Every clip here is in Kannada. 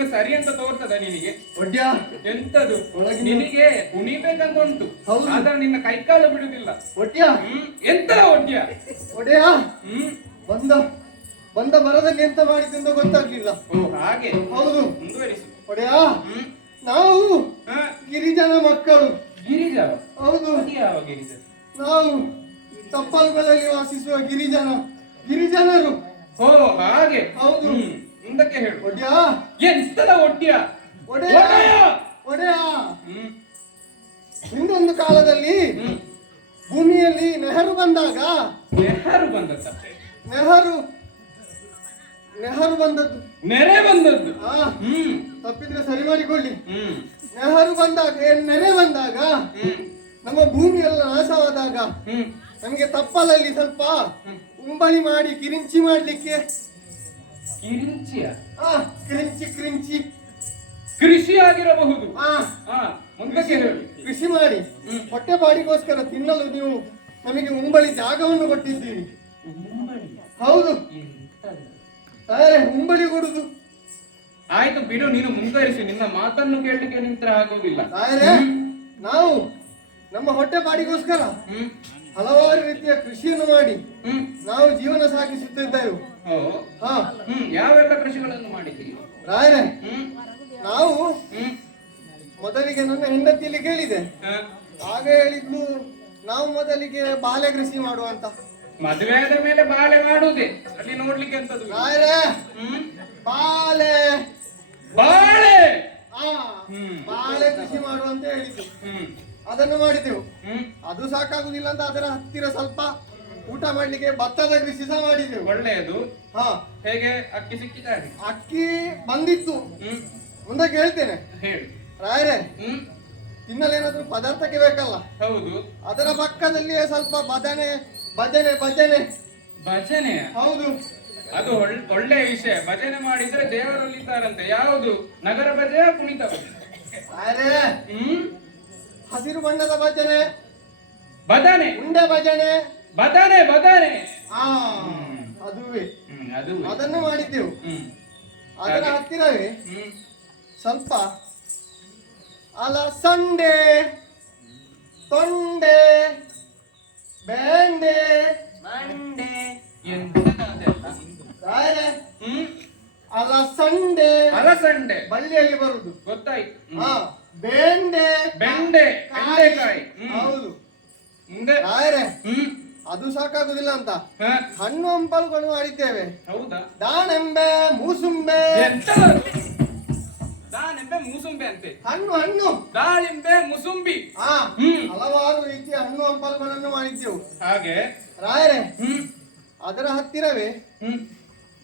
ಈಗ ಸರಿ ಅಂತ ತೋರ್ತದ ನಿನಗೆ? ಒಡ್ಯಾ ಎಂತದು ನಿನಗೆ ಕುಣಿಬೇಕಂತ ಉಂಟು, ಆದ್ರೆ ನಿನ್ನ ಕೈಕಾಲ ಬಿಡುದಿಲ್ಲ. ಒಡ್ಯಾ ಎಂತ ಒಡ್ಯ? ಒಡೆಯಾ ಬಂದ ಬಂದ ಮರದಲ್ಲಿ ಎಂತ ಮಾಡಿದ್ದೆಂತ ಗೊತ್ತಾಗ್ಲಿಲ್ಲ. ಓ ಹಾಗೆ, ಹೌದು. ಮುಂದುವರಿಸು. ಒಡೆಯಾ ನಾವು ಗಿರಿಜನ ಮಕ್ಕಳು. ಗಿರಿಜನ? ಹೌದು. ಯಾವ ಗಿರಿಜನ? ನಾವು ತಪ್ಪಲುಗಳಲ್ಲಿ ವಾಸಿಸುವ ಗಿರಿಜನರು. ಓ ಹಾಗೆ. ಹೌದು. ಮುಂದಕ್ಕೆ ಹೇಳು. ಒಡ್ಯಾ ಎಂತದ ಒಡ್ಯ? ಒಡೆಯಾ ಹಿಂದೊಂದು ಕಾಲದಲ್ಲಿ ಭೂಮಿಯಲ್ಲಿ ನೆಹರು ಬಂದಾಗ ನೆಹರು ಬಂದದ್ದು ನೆರೆ ಬಂದದ್ದು. ತಪ್ಪಿದ್ರೆ ಸರಿ ಮಾಡಿಕೊಳ್ಳಿ. ನೆರೆ ಬಂದಾಗ ನಮ್ಮ ಭೂಮಿ ಎಲ್ಲ ನಾಶವಾದಾಗ ನಮಗೆ ತಪ್ಪಲಲ್ಲಿ ಸ್ವಲ್ಪ ಉಂಬಳಿ ಮಾಡಿ ಕಿರಿಂಚಿ ಮಾಡ್ಲಿಕ್ಕೆ. ಕಿರಿಂಚಿ ಕೃಷಿ ಆಗಿರಬಹುದು. ಮುಂದಕ್ಕೆ ಹೇಳಿ. ಕೃಷಿ ಮಾಡಿ ಹೊಟ್ಟೆ ಬಾಡಿಗೋಸ್ಕರ ತಿನ್ನಲು ನೀವು ನಮಗೆ ಉಂಬಳಿ ಜಾಗವನ್ನು ಕೊಟ್ಟಿದ್ದೀರಿ. ಹೌದು, ಉಂಬಳಿ ಕೊಡುದು. ಆಯ್ತು ಬಿಡು, ನೀನು ಮುಂದುವರಿಸಿ. ನಿನ್ನ ಮಾತನ್ನು ಕೇಳಲಿಕ್ಕೆ ನಿಂತರೆ ಆಗೋದಿಲ್ಲ. ನಾವು ನಮ್ಮ ಹೊಟ್ಟೆ ಬಾಡಿಗೋಸ್ಕರ ಹಲವಾರು ರೀತಿಯ ಕೃಷಿಯನ್ನು ಮಾಡಿ ನಾವು ಜೀವನ ಸಾಗಿಸುತ್ತಿದ್ದೆವು. ಯಾವೆಲ್ಲ ಕೃಷಿಗಳನ್ನು ಮಾಡಿದ್ದೀರಿ ರಾಯರೇ? ನಾವು ಮೊದಲಿಗೆ ನನ್ನ ಹೆಂಡತಿಯಲ್ಲಿ ಕೇಳಿದೆ. ಆಗ ಹೇಳಿದ್ಲು ನಾವು ಮೊದಲಿಗೆ ಬಾಳೆ ಕೃಷಿ ಮಾಡುವ ಅಂತ. ಮದುವೆ ಆದ ಮೇಲೆ ಬಾಳೆ ಮಾಡುವುದೇ ಅಲ್ಲಿ ನೋಡ್ಲಿಕ್ಕೆ ಅಂತದ್ದು. ರಾಯರೇ ಬಾಳೆ ಬಾಳೆ ಬಾಳೆ ಕೃಷಿ ಮಾಡುವ ಅಂತ ಹೇಳಿದ್ದು. ಅದನ್ನು ಮಾಡಿದೆವು. ಅದು ಸಾಕಾಗುದಿಲ್ಲ ಅಂತ ಅದರ ಹತ್ತಿರ ಸ್ವಲ್ಪ ಊಟ ಮಾಡ್ಲಿಕ್ಕೆ ಭತ್ತದ ಕೃಷಿ ಸಹ ಮಾಡಿದೆವು. ಒಳ್ಳೆಯದು. ಹೇಗೆ ಅಕ್ಕಿ ಸಿಕ್ಕಿದ್ದಾರೆ? ಅಕ್ಕಿ ಬಂದಿತ್ತು. ಮುಂದೆ ಕೇಳ್ತೇನೆ. ಹೇಳಿ ರಾಯರೇ, ತಿನ್ನಲೇನಾದ್ರೂ ಪದಾರ್ಥಕ್ಕೆ ಬೇಕಲ್ಲ? ಹೌದು. ಅದರ ಪಕ್ಕದಲ್ಲಿಯೇ ಸ್ವಲ್ಪ ಭಜನೆ. ಭಜನೆ? ಹೌದು. ಅದು ಒಳ್ಳೆಯ ವಿಷಯ. ಭಜನೆ ಮಾಡಿದ್ರೆ ದೇವರಲ್ಲಿದ್ದಾರಂತೆ. ಯಾವುದು? ನಗರ ಭಜನೆ, ಕುಣಿತ ರಾಯರೇ, ಹಸಿರು ಬಣ್ಣದ ಭಜನೆ, ಉಂಡೆ ಭಜನೆ, ಅದುವೇ. ಅದನ್ನು ಮಾಡಿದ್ದೆವು. ಅದರ ಹತ್ತಿರವೇ ಸ್ವಲ್ಪ ಅಲಸಂಡೆ, ತೊಂಡೆ, ಬೆಂಡೆ, ಅಲಸಂಡೆ ಬಳ್ಳಿಯಲ್ಲಿ ಬರುದು, ಗೊತ್ತಾಯ್ತು. ಬೆಂಡೆಕಾಯಿ. ಹೌದು. ರಾಯರೇ, ಅದು ಸಾಕಾಗುದಿಲ್ಲ ಅಂತ ಹಣ್ಣು ಹಂಪಲುಗಳು ಮಾಡಿದ್ದೇವೆ. ಹೌದಾ? ದಾಳಿಂಬೆ, ಮೂಸುಂಬೆ. ದಾಳಿಂಬೆ, ಮೂಸುಂಬೆ ಅಂತೆ. ಹಣ್ಣು ದಾಳಿಂಬೆ, ಮೂಸುಂಬಿ. ಹಲವಾರು ರೀತಿಯ ಹಣ್ಣು ಹಂಪಲುಗಳನ್ನು ಮಾಡಿದ್ದೆವು. ಹಾಗೆ ರಾಯರೇ, ಅದರ ಹತ್ತಿರವೇ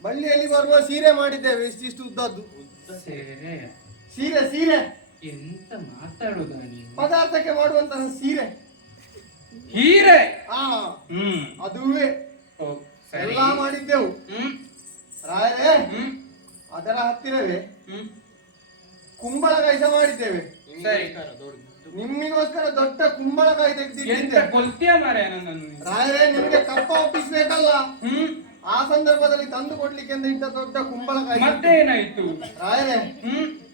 ಬಳ್ಳಿಯಲ್ಲಿ ಬರುವ ಸೀರೆ ಮಾಡಿದ್ದೇವೆ. ಇಷ್ಟಿಷ್ಟು ಉದ್ದದ್ದು ಸೀರೆ. ಎಂತ ಮಾತಾಡುದ ನೀವು? ಪದಾರ್ಥಕ್ಕೆ ಮಾಡುವಂತಹ ಸೀರೆ. ಹೀರೆ? ಅದುವೇ ಎಲ್ಲ ಮಾಡಿದ್ದೆವು. ರಾಯರೇ, ಅದರ ಹತ್ತಿರವೇ ಕುಂಬಳಕಾಯಿ ಸಹ ಮಾಡಿದ್ದೇವೆ. ನಿಮ್ಮಿಗೋಸ್ಕರ ದೊಡ್ಡ ಕುಂಬಳಕಾಯಿ ತೆಗೆದಿದ್ದೆ. ರಾಯರೇ, ನಿಮಗೆ ಕಪ್ಪ ಒಪ್ಪಿಸ್ಬೇಕಲ್ಲ, ಆ ಸಂದರ್ಭದಲ್ಲಿ ತಂದು ಕೊಡ್ಲಿಕ್ಕೆ ಅಂತ ಇಂತ ದೊಡ್ಡ ಕುಂಬಳಕಾಯಿ. ಮತ್ತೆ ಏನಾಯ್ತು? ರಾಯರೇ,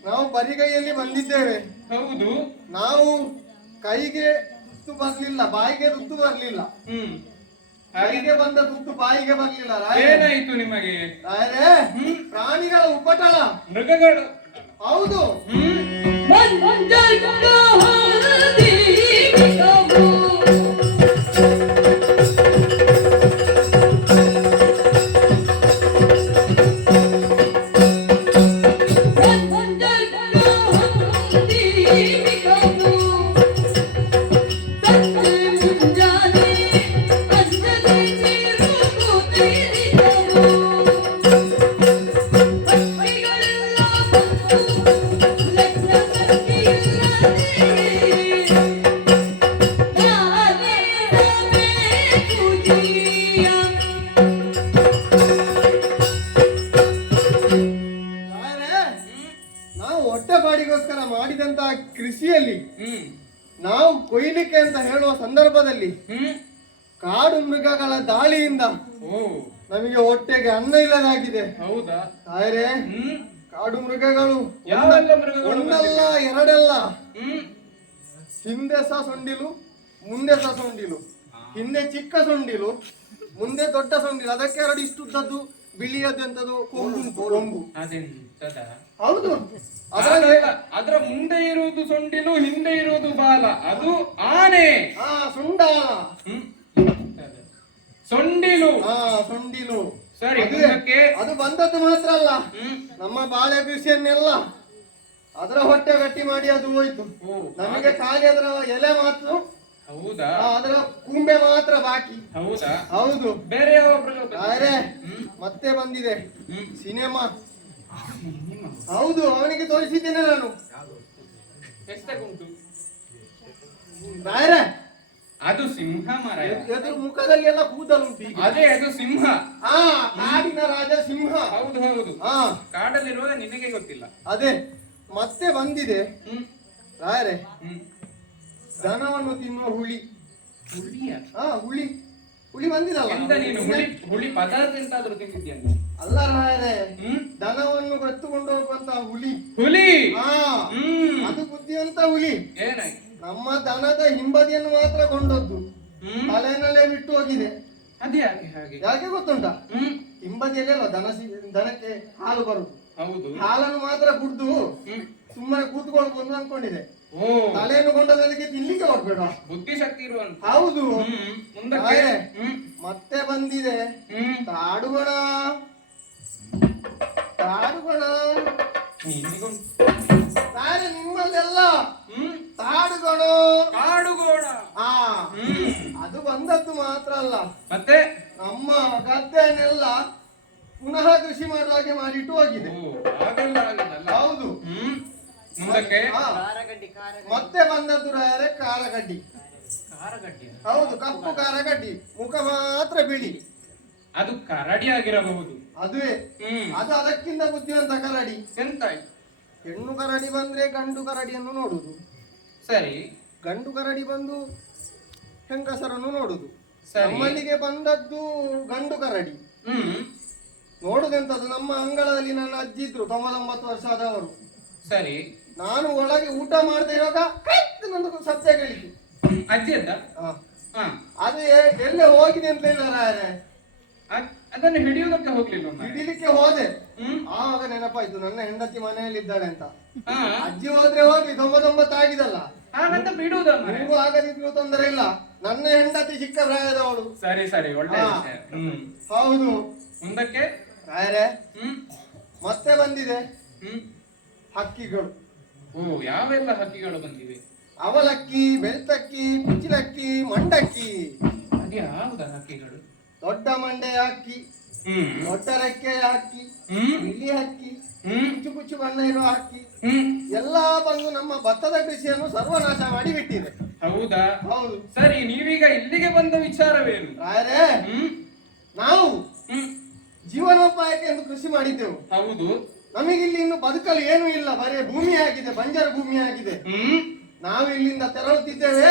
ನಾವು ಬರಿಗೈಯಲ್ಲಿ ಬಂದಿದ್ದೇವೆ. ಹೌದು. ನಾವು ಕೈಗೆ ತುತ್ತು ಬರ್ಲಿಲ್ಲ, ಬಾಯಿಗೆ ತುತ್ತು ಬರ್ಲಿಲ್ಲ. ಕೈಗೆ ಬಂದ ತುತ್ತು ಬಾಯಿಗೆ ಬರ್ಲಿಲ್ಲ. ಏನಾಯ್ತು ನಿಮಗೆ? ರಾಯರೇ, ಪ್ರಾಣಿಗಳ ಉಪಟಳ, ಮೃಗಗಳು. ಹೌದು. ಮಾಡಿದಂತಹ ಕೃಷಿಯಲ್ಲಿ ನಾವು ಕೊಯ್ಲಿಕ್ಕೆ ಅಂತ ಹೇಳುವ ಸಂದರ್ಭದಲ್ಲಿ ಕಾಡು ಮೃಗಗಳ ದಾಳಿಯಿಂದ ನಮಗೆ ಹೊಟ್ಟೆಗೆ ಅನ್ನ ಇಲ್ಲದಾಗಿದೆ. ಹೌದಾ? ತಾಯರೇ, ಕಾಡು ಮೃಗಗಳು ಯಾವೆಲ್ಲ ಮೃಗಗಳು ಒಂದಲ್ಲ ಎರಡಲ್ಲ, ಹ್ಮ್ ಹಿಂದೆ ಸಹ ಸೊಂಡಿಲು ಮುಂದೆ ಸಹ ಸೊಂಡಿಲು, ಹಿಂದೆ ಚಿಕ್ಕ ಸೊಂಡಿಲು ಮುಂದೆ ದೊಡ್ಡ ಸೊಂಡಿಲು, ಅದಕ್ಕೆ ಎರಡು ಇಷ್ಟುದ್ದದ್ದು ಬಿಳಿಯದ್ದು ಎಂತದು ಕೊಂಬು ಕೊಂಬು. ಅದೆಂತದ? ಹೌದು ಅದಲ್ಲ, ಅದರ ಮುಂದೆ ಇರುವುದು ಸೊಂಡಿಲು, ಹಿಂದೆ ಇರುವುದು ಬಾಲ, ಅದು ಆನೆ. ಹಾ ಸುಂಡ. ಹ್ಮ್ ಸೊಂಡಿಲು. ಹಾ ಸೊಂಡಿಲು. ಸರಿ, ಅದುವೇ. ಮುಂದಕ್ಕೆ? ಅದು ಬಂದದ್ದು ಮಾತ್ರ ಅಲ್ಲ, ಹ್ಮ್ ನಮ್ಮ ಬಾಳೆ ಕೃಷಿಯನ್ನೆಲ್ಲ ಅದರ ಹೊಟ್ಟೆ ಗಟ್ಟಿ ಮಾಡಿ ಅದು ಹೋಯ್ತು. ಓ, ನಮಗೆ ಖಾಲಿ ಅದರ ಎಲೆ ಮಾತ್ರ, ಹೌದಾ? ಅದರ ಕುಂಬೆ ಮಾತ್ರ ಬಾಕಿ. ಹೌದಾ? ಹೌದು. ಬೇರೆ ಯಾವ ಮೃಗ ಅರೆ ಹ್ಮ್ ಮತ್ತೆ ಬಂದಿದೆ ಹ್ಮ್ ಸಿನಿಮಾ. ನಿಮ್ಮ ಹೌದು, ಅವನಿಗೆ ತೋರಿಸಿದ್ದೇನೆ ನಾನು. ಎಷ್ಟಾಗುಂಟು? ರಾಯರೇ, ಅದು ಸಿಂಹ ಮರ. ಎದುರು ಮುಖದಲ್ಲಿ ಎಲ್ಲ ಕೂದಲುಂಟು ಈಗ. ಅದೇ ಅದು ಸಿಂಹ. ಹಾ ಕಾಡಿನ ರಾಜ ಸಿಂಹ. ಹೌದು ಹೌದು. ಹಾ ಕಾಡಲ್ಲಿರುವಾಗ ನಿನಗೆ ಗೊತ್ತಿಲ್ಲ. ಅದೇ ಮತ್ತೆ ಬಂದಿದೆ ಹ್ಮ್ ರಾಯರೇ, ಹ್ಮ್ ದನವನ್ನು ತಿನ್ನುವ ಹುಳಿ. ಹುಲಿಯ? ಹಾ ಹುಳಿ, ಹುಳಿ ಬಂದಿದಲ್ಲ. ಎಂತ ನೀನು ಹುಳಿ ಹುಳಿ ಪದಾರ್ಥ ಎಂತಾದ್ರೂ ತಿಂದಿದ್ಯಾ ನೀನು? ಅಲ್ಲ ರಾಯರೇ, ಹ್ಮ್ ದನವನ್ನು ಎತ್ತುಕೊಂಡು ಹೋಗುವಂತ ಹುಳಿ. ಹುಲಿ. ಹಾ ಹ್ಮ್ ಅದು ಬುದ್ಧಿವಂತ ಹುಲಿ. ಏನಾಯ್ತು? ನಮ್ಮ ದನದ ಹಿಂಬದಿಯನ್ನು ಮಾತ್ರ ಕೊಂಡದ್ದು, ಹ್ಮ್ ತಲೆನಲ್ಲೇ ಬಿಟ್ಟು ಹೋಗಿದೆ. ಅದೇ ಯಾಕೆ ಹಾಗೆ? ಯಾಕೆ ಗೊತ್ತುಂಟ? ಹ್ಮ್ ಹಿಂಬದಿಯಲ್ಲೇ ಅಲ್ಲ ದನಕ್ಕೆ ಹಾಲು ಬರುದು. ಹೌದು. ಹಾಲನ್ನು ಮಾತ್ರ ಕುಡ್ದು ಹ್ಮ್ ಸುಮ್ಮನೆ ಕೂತ್ಕೊಳ್ಬೋದು ಅನ್ಕೊಂಡಿದೆ. ಓ, ತಲೆಯನ್ನು ಕೊಂಡದಕ್ಕೆ ತಿನ್ಲಿಕ್ಕೆ ಹೋಗ್ಬೇಡ. ಬುದ್ಧಿಶಕ್ತಿ ಇರುವಂತ. ಹೌದು. ಮುಂದಕ್ಕೆ? ಹಾಗೆ. ಹ್ಮ್ ಮತ್ತೆ ಬಂದಿದೆ ಹ್ಮ್ ತಾಡುಗೋಣ. ತಾಡುಗೋಣ ನಿನಗೊಂದು. ನಾಳೆ ನಿಮ್ಮಲ್ಲೆಲ್ಲ ಹ್ಮ್ ತಾಡುಗೋಣ. ಕಾಡುಗೋಣ. ಹಾ ಅದು ಬಂದದ್ದು ಮಾತ್ರ ಅಲ್ಲ, ಮತ್ತೆ? ನಮ್ಮ ಗದ್ದೆಯನ್ನೆಲ್ಲ ಪುನಃ ಕೃಷಿ ಮಾಡುವ ಹಾಗೆ ಮಾಡಿಟ್ಟು ಹೋಗಿದೆ. ಓ, ಹಾಗೆಲ್ಲ ಆಗಿದಲ್ಲ. ಹೌದು. ಮುಂದಕ್ಕೆ? ಹಾ. ಮತ್ತೆ ಬಂದದ್ದು ರಾಯರೇ ಕಾರಗಡ್ಡಿ. ಕಾರಗಡ್ಡಿ? ಹೌದು, ಕಪ್ಪು ಕಾರಗಡ್ಡಿ, ಮುಖ ಮಾತ್ರ ಬಿಳಿ. ಅದು ಕರಡಿ ಆಗಿರಬಹುದು. ಅದುವೇ. ಹ್ಮ್ ಅದು ಅದಕ್ಕಿಂತ ಬುದ್ಧಿವಂತ ಕರಡಿ. ಎಂತಾಯ್ತು? ಹೆಣ್ಣು ಕರಡಿ ಬಂದ್ರೆ ಗಂಡು ಕರಡಿಯನ್ನು ನೋಡುದು, ಸರಿ. ಗಂಡು ಕರಡಿ ಬಂದು ಹೆಂಗಸರನ್ನು ನೋಡುದು. ಸರಿ. ನಮ್ಮಲ್ಲಿಗೆ ಬಂದದ್ದು ಗಂಡು ಕರಡಿ. ಹ್ಮ್ ನೋಡುದೆಂತದ್ದು, ನಮ್ಮ ಅಂಗಳದಲ್ಲಿ ನನ್ನ ಅಜ್ಜಿ ಇದ್ರು 99 ವರ್ಷ ಆದವರು. ಸರಿ. ನಾನು ಒಳಗೆ ಊಟ ಮಾಡ್ತಾ ಇರುವಾಗ ನಂದು ಸತ್ಯ ಕೇಳಿತು. ಅಜ್ಜಿ ಅಂತ? ಹಾ. ಅದು ಎಲ್ಲೇ ಹೋಗಿದೆ ಅಂತ ಹೇಳಿದಾರೆ. ಅದನ್ನು ಹಿಡಿಯುವುದಕ್ಕೆ ಹೋಗ್ಲಿಲ್ಲ. ಹಿಡಿಲಿಕ್ಕೆ ಹೋದೆ, ಹ್ಮ್ ಆವಾಗ ನೆನಪಾಯ್ತು ನನ್ನ ಹೆಂಡತಿ ಮನೆಯಲ್ಲಿ ಇದ್ದಾಳೆ ಅಂತ. ಹಾ. ಅಜ್ಜಿ ಹೋದ್ರೆ ಹೋಗಿ 99 ಆಗಿದಲ್ಲ, ಹಾಗಂತ ಬಿಡುವುದಲ್ಲ. ನೀವು ಆಗದಿದ್ರು ತೊಂದರೆ ಇಲ್ಲ, ನನ್ನ ಹೆಂಡತಿ ಚಿಕ್ಕ ಪ್ರಾಯದವಳು. ಸರಿ ಸರಿ, ಒಳ್ಳೆ ಹಾ. ವಿಷಯ. ಹೌದು. ಮುಂದಕ್ಕೆ? ರಾಯರೇ, ಹ್ಮ್ ಮತ್ತೆ ಬಂದಿದೆ ಹ್ಮ್ ಹಕ್ಕಿಗಳು. ಓ, ಯಾವೆಲ್ಲ ಹಕ್ಕಿಗಳು ಬಂದಿವೆ? ಅವಲಕ್ಕಿ, ಬೆಳ್ತಕ್ಕಿ, ಕುಚ್ಚಿಲಕ್ಕಿ, ಮಂಡಕ್ಕಿ. ಅದ್ಯಾವುದ ಹಕ್ಕಿಗಳು? ದೊಡ್ಡ ಮಂಡೆಯ ಹಕ್ಕಿ, ಹ್ಮ್ ದೊಡ್ಡ ರೆಕ್ಕೆಯ ಹಕ್ಕಿ, ಹ್ಮ್ ಬಿಳಿ ಹಕ್ಕಿ, ಹ್ಮ್ ಕುಚ್ಚು ಕುಚ್ಚು ಬಣ್ಣ ಇರುವ ಹಕ್ಕಿ ಹ್ಮ್ ಎಲ್ಲಾ ಬಂದು ನಮ್ಮ ಭತ್ತದ ಕೃಷಿಯನ್ನು ಸರ್ವನಾಶ ಮಾಡಿ ಬಿಟ್ಟಿದೆ. ಹೌದಾ? ಹೌದು. ಸರಿ, ನೀವೀಗ ಇಲ್ಲಿಗೆ ಬಂದ ವಿಚಾರವೇನು? ರಾಯರೇ, ಹ್ಮ್ ನಾವು ಹ್ಮ್ ಜೀವನೋಪಾಯಕ್ಕೆ ಎಂದು ಕೃಷಿ ಮಾಡಿದ್ದೆವು. ಹೌದು. ನಮಗಿಲ್ಲಿ ಇನ್ನು ಬದುಕಲು ಏನೂ ಇಲ್ಲ, ಬರೀ ಭೂಮಿ ಆಗಿದೆ, ಬಂಜರು ಭೂಮಿ ಆಗಿದೆ. ನಾವು ಇಲ್ಲಿಂದ ತೆರಳುತ್ತಿದ್ದೇವೆ.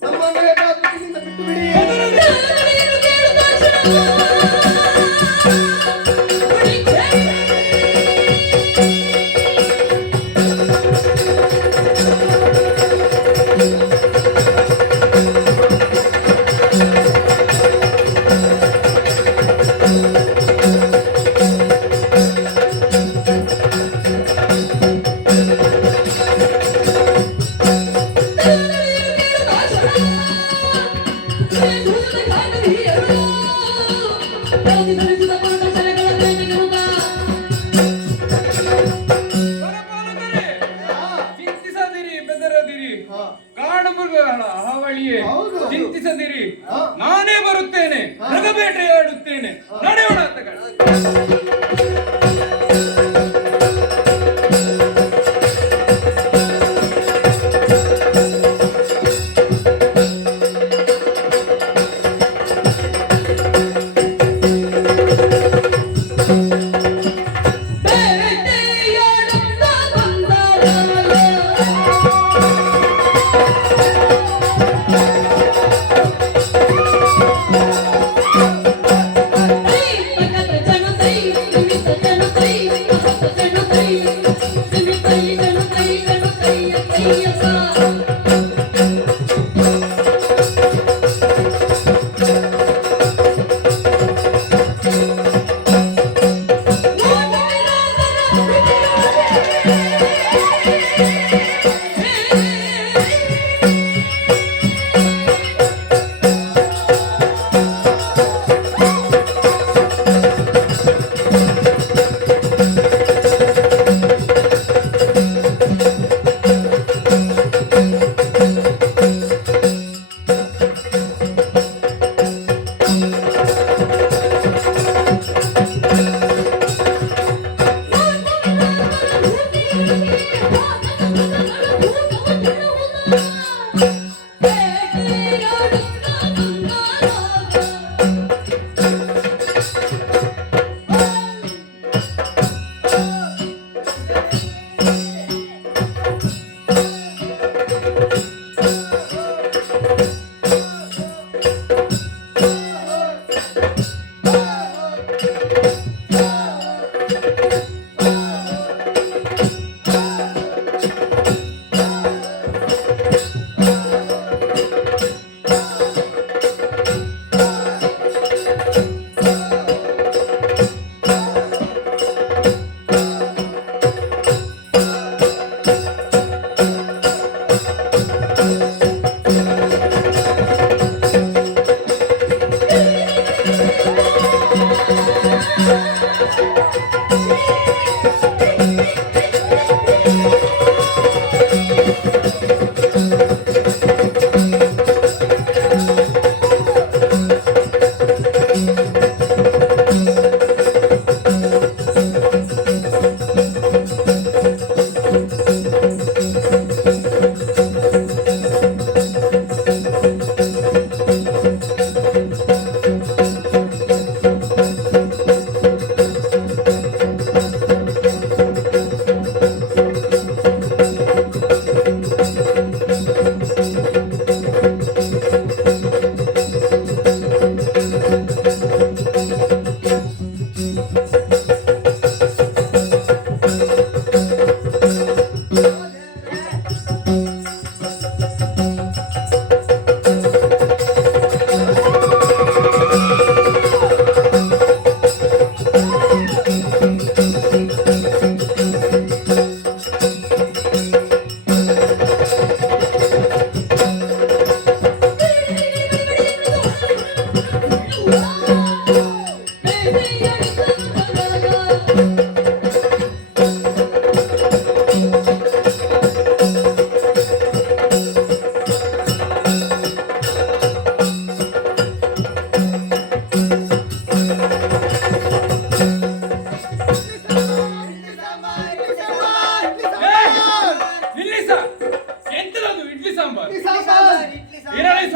ನಮ್ಮನ್ನು ಹೇಗಾದ್ರೂ ಇಲ್ಲಿಂದ ಬಿಟ್ಟು ಬಿಡಿ. ಚಿಂತಿಸದಿರಿ, ಬೆದರದಿರಿ. ಕಾಡು ಮೃಗಗಳ ಹಾವಳಿಯೇ, ಹೌದು. ಚಿಂತಿಸದಿರಿ. ಹಾ. ನಾನೇ ಬರುತ್ತೇನೆ, ಮೃಗಬೇಟೆಯಾಡುತ್ತೇನೆ. ನಡೆಯೋಣ ಅಂತ.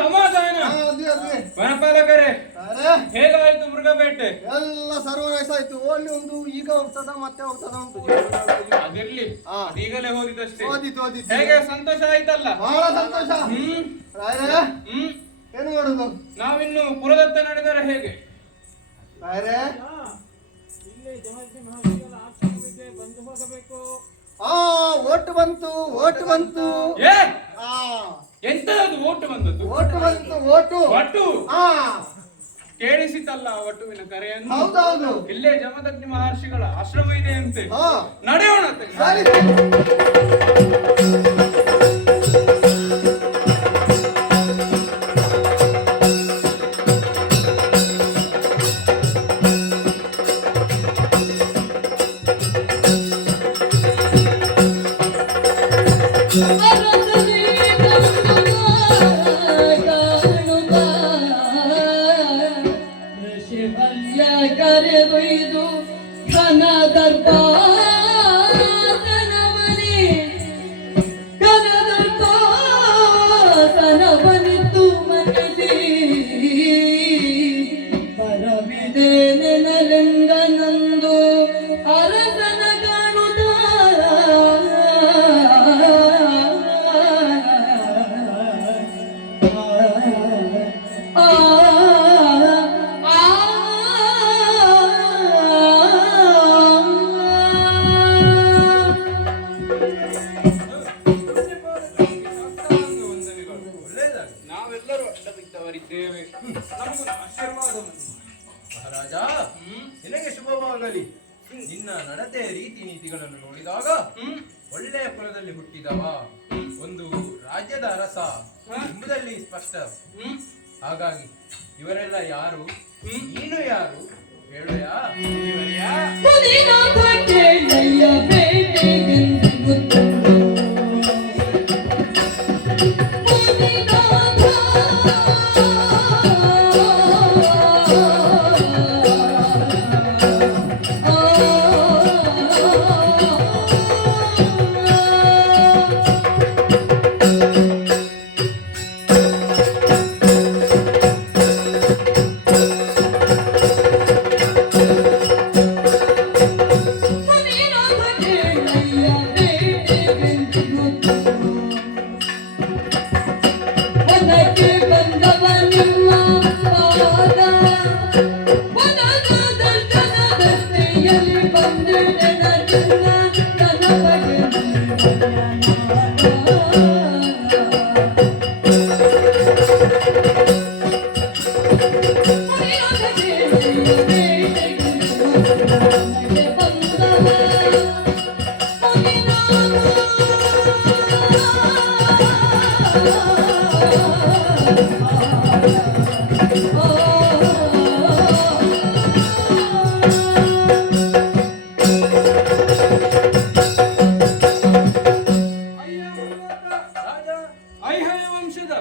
ಸಮಾಧಾನ. ಅದೇ ವನಪಾಲಕರೇ, ಅರೆ ಹೇಗಾಯ್ತು ಮೃಗಬೇಟೆ? ಎಲ್ಲ ಸರ್ವನಾಶ ಆಯ್ತು. ಓಲಿ ಒಂದು ಈಗ ಹೋಗ್ತದ ಮತ್ತೆ ಹೋಗ್ತದ ಉಂಟು. ಅದಿರ್ಲಿ, ಹಾ. ಈಗಲೇ ಹೋದಿದ್ದಷ್ಟೇ. ಓದಿತ್ತು ಹೇಗೆ ಸಂತೋಷ ಆಯ್ತಲ್ಲ? ಬಹಳ ಸಂತೋಷ. ರಾಯರೇ ಹ್ಮ್ ಏನು ಮಾಡುದು? ನಾವಿನ್ನು ಪುರದತ್ತ ನಡೆದರೆ ಹೇಗೆ? ರಾಯರೇ ಓಟ್ ಬಂತು, ಓಟ್ ಬಂತು. ಏ ಆ ಎಂತದು ಓಟು ಬಂದದ್ದು? ಓಟ್ ಬಂತು, ಓಟು. ಒಟ್ಟು ಆ ಕೇಳಿಸಿತಲ್ಲ ಒಟ್ಟುವಿನ ಕರೆಯನ್ನು. ಹೌದೌದು. ಇಲ್ಲೇ ಜಮದಗ್ನಿ ಮಹರ್ಷಿಗಳ ಆಶ್ರಮ ಇದೆ ಅಂತೆ. ಹಾ ನಡೆಯೋಣತೆ. ಸರಿ. ಕರೆದೊಯ್ದು ಘನ ದರ್ಪಾಸನವನಿ ಕನದರ್ಪಾಸನವನಿತು ಮನದಿ ಪರವಿದೆ ನೆನಲಿಂಗನಂದು ಅರಸನ ಕಾಣುತ್ತ ನಾವೆಲ್ಲರೂ ಅಡ್ಡ ಬಿದ್ದವರಿದ್ದೇವೆ. ನಮಗೂ ಆಶೀರ್ವಾದವನ್ನು. ಮಹಾರಾಜ, ನಿನಗೆ ಶುಭವಾಗಲಿ. ನಿನ್ನ ನಡತೆ ರೀತಿ ನೀತಿಗಳನ್ನು ನೋಡಿದಾಗ ಒಳ್ಳೆಯ ಕುಲದಲ್ಲಿ ಹುಟ್ಟಿದವ, ಒಂದು ರಾಜ್ಯದ ಅರಸ ಎಂಬುದಲ್ಲಿ ಸ್ಪಷ್ಟ. ಹಾಗಾಗಿ ಇವರೆಲ್ಲ ಯಾರು, ನೀನು ಯಾರು ಹೇಳುಯಾ? ಐಹಯ ವಂಶದ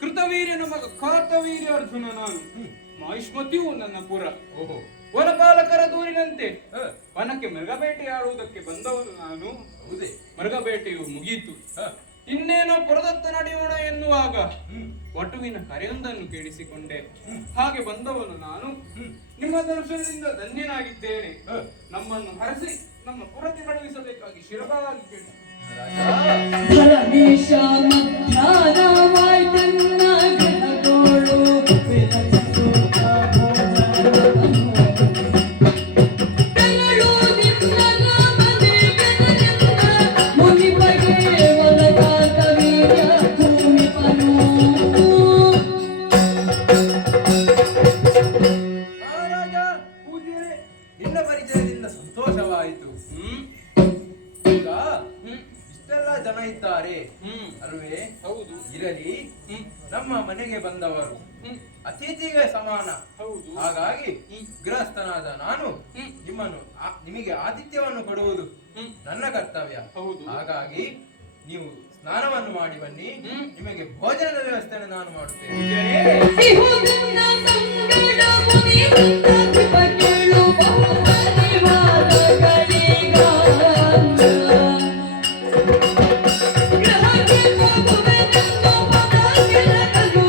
ಕೃತವೀರ್ಯನ ಮಗ ಕಾರ್ತವೀರ್ಯ ಅರ್ಜುನ ನಾನು. ಮಹಿಷ್ಮತಿಯು ನನ್ನ ಪುರ. ವನಪಾಲಕರ ದೂರಿನಂತೆ ವನಕ್ಕೆ ಮೃಗಬೇಟೆಯಾಡುವುದಕ್ಕೆ ಬಂದವನು ನಾನು. ಹೌದೇ? ಮೃಗಬೇಟೆಯು ಮುಗೀತು. ಇನ್ನೇನೋ ಪುರದತ್ತ ನಡೆಯೋಣ ಎನ್ನುವಾಗ ವಟುವಿನ ಕರೆಯೊಂದನ್ನು ಕೇಳಿಸಿಕೊಂಡೆ. ಹಾಗೆ ಬಂದವನು ನಾನು. ನಿಮ್ಮ ದರ್ಶನದಿಂದ ಧನ್ಯನಾಗಿದ್ದೇನೆ. ನಮ್ಮನ್ನು ಹರಸಿ ನಮ್ಮ ಪುರಕ್ಕೆ ಕಳುಹಿಸಬೇಕಾಗಿ ಶಿರಬಾಗಿ ಕೇಳಿ. ಮಹಾರಾಜ, ಪೂಜ್ಯರೇ, ನಿನ್ನ ಪರಿಚಯದಿಂದ ಸಂತೋಷವಾಯಿತು. ಈಗ ಇಷ್ಟೆಲ್ಲ ಜನ ಇದ್ದಾರೆ ಅಲ್ವೇ? ಹೌದು. ಇರಲಿ, ನಮ್ಮ ಮನೆಗೆ ಬಂದವರು ಅತಿಥಿಗೆ ಸಮಾನ. ಹೌದು. ಹಾಗಾಗಿ ಗೃಹಸ್ಥನಾದ ನಾನು ನಿಮಗೆ ಆತಿಥ್ಯವನ್ನು ಕೊಡುವುದು ನನ್ನ ಕರ್ತವ್ಯ. ಹೌದು. ಹಾಗಾಗಿ ನೀವು ಸ್ನಾನವನ್ನು ಮಾಡಿ ಬನ್ನಿ. ನಿಮಗೆ ಭೋಜನದ ವ್ಯವಸ್ಥೆಯನ್ನು ನಾನು ಮಾಡುತ್ತೇನೆ.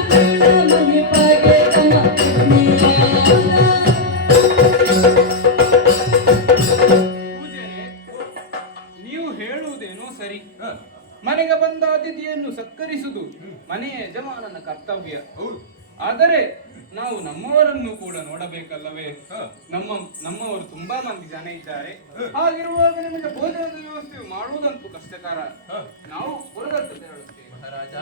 Thank you. ಆದರೆ ನಾವು ನಮ್ಮವರನ್ನು ಕೂಡ ನೋಡಬೇಕಲ್ಲವೇ? ನಮ್ಮವರು ತುಂಬಾ ಮಂದಿ ಜನ ಇದ್ದಾರೆ. ಹಾಗಿರುವಾಗ ನಿಮಗೆ ಭೋಜನದ ವ್ಯವಸ್ಥೆ ಮಾಡುವುದಂತೂ ಕಷ್ಟಕರ. ನಾವು ಹೊರಗಟ್ಟು ತೆರಳುತ್ತೇವೆ. ಮಹಾರಾಜ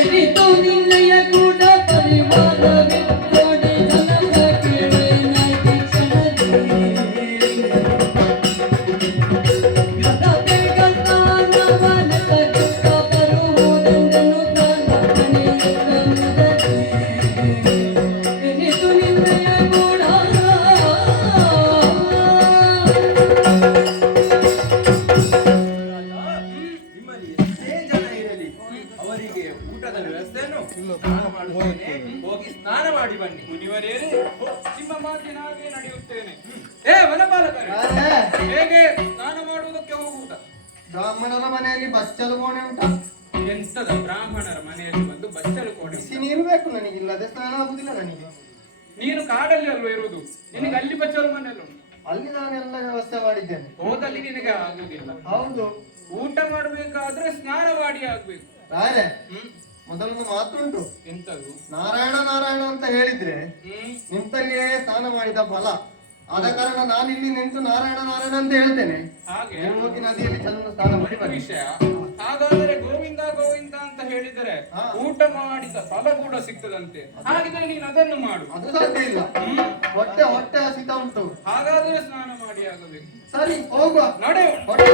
ಎನಿತು ನಿನ್ನಯ ಕೂಡ ಪರಿವಾರವಿತ್ತೊಡೆ ಜನರ ಕೇಳೆ ನೈತಿ ಕ್ಷಣದಲ್ಲಿ. ಗದ ಬೇಗ ಸ್ನಾನವನ ತಡೆಕ ಬರುವುದೆಂದನು ತನ್ನ ಮನೆಯಲ್ಲದಲ್ಲಿ. ಎನಿತು ನಿನ್ನಯ ಕೂಡ ನಿಮ್ಮಲ್ಲಿ ಎಷ್ಟೇ ಜನ ಇರಲಿ ಅವರಿಗೆ ಊಟದ ವ್ಯವಸ್ಥೆಯನ್ನು ನಾನು ಮಾಡುತ್ತೇನೆ. ಹೋಗಿ ಸ್ನಾನ ಮಾಡಿ ಬನ್ನಿ. ಮುನಿವರೇರಿ, ನಿಮ್ಮ ಮಾತಿನ ಹಾಗೆ ನಡೆಯುತ್ತೇನೆ. ಏ ವನಪಾಲಕರೇ, ಯಾರೇ? ಹೇಗೆ ಸ್ನಾನ ಮಾಡುವುದಕ್ಕೆ ಹೋಗುವುದ? ಬ್ರಾಹ್ಮಣರ ಮನೆಯಲ್ಲಿ ಬಚ್ಚಲು ಕೋಣೆ ಉಂಟ. ಎಂತದ ಬ್ರಾಹ್ಮಣರ ಮನೆಯಲ್ಲಿ ಬಂದು ಬಚ್ಚಲು ಕೋಣೆ? ಬಿಸಿ ನೀರು ಬೇಕು ನನಗೆ, ಇಲ್ಲದೆ ಸ್ನಾನ ಆಗುದಿಲ್ಲ ನನಗೆ. ನೀನು ಕಾಡಲ್ಲಿ ಅಲ್ವ ಇರುವುದು? ನಿನಗೆ ಅಲ್ಲಿ ಬಚ್ಚಲು ಮನೆಯಲ್ಲಿ ಉಂಟು. ಅಲ್ಲಿ ನಾನೆಲ್ಲ ವ್ಯವಸ್ಥೆ ಮಾಡಿದ್ದೇನೆ. ಹೋದಲ್ಲಿ ನಿನಗೆ ಆಗುವುದಿಲ್ಲ. ಹೌದು. ಊಟ ಮಾಡಬೇಕಾದ್ರೆ ಸ್ನಾನ ಮಾಡಿ ಆಗ್ಬೇಕು. ರಾಯರೇ, ಹ್ಮ್ ಮೊದಲೊಂದು ಮಾತುಂಟು. ಎಂತದು? ನಾರಾಯಣ ನಾರಾಯಣ ಅಂತ ಹೇಳಿದ್ರೆ ನಿಂತಲ್ಲಿಯೇ ಸ್ನಾನ ಮಾಡಿದ ಫಲ. ಆದ ಕಾರಣ ನಾನು ಇಲ್ಲಿ ನಿಂತು ನಾರಾಯಣ ನಾರಾಯಣ ಅಂತ ಹೇಳ್ತೇನೆ. ಹಾಗೆ ನೀವು ಹೋಗಿ ನದಿಯಲ್ಲಿ ಚಂದ ಸ್ನಾನ ಮಾಡಿ ಒಂದು ಬನ್ನಿ. ವಿಷಯ. ಹಾಗಾದರೆ ಗೋವಿಂದ ಗೋವಿಂದ ಅಂತ ಹೇಳಿದರೆ ಹಾ. ಊಟ ಮಾಡಿದ ಫಲ ಕೂಡ ಸಿಗ್ತದಂತೆ. ಹಾಗಿದ್ರೆ ನೀನು ಅದನ್ನು ಮಾಡು. ಅದು ಸಾಧ್ಯ ಇಲ್ಲ. ಹೊಟ್ಟೆ ಹೊಟ್ಟೆ ಹಸಿತ ಉಂಟು. ಹಾಗಾದರೆ ಸ್ನಾನ ಮಾಡಿ ಆಗಬೇಕು. ಸರಿ, ಹೋಗುವ. ನಡೆಯೋಣ. ಹೊಟ್ಟೆ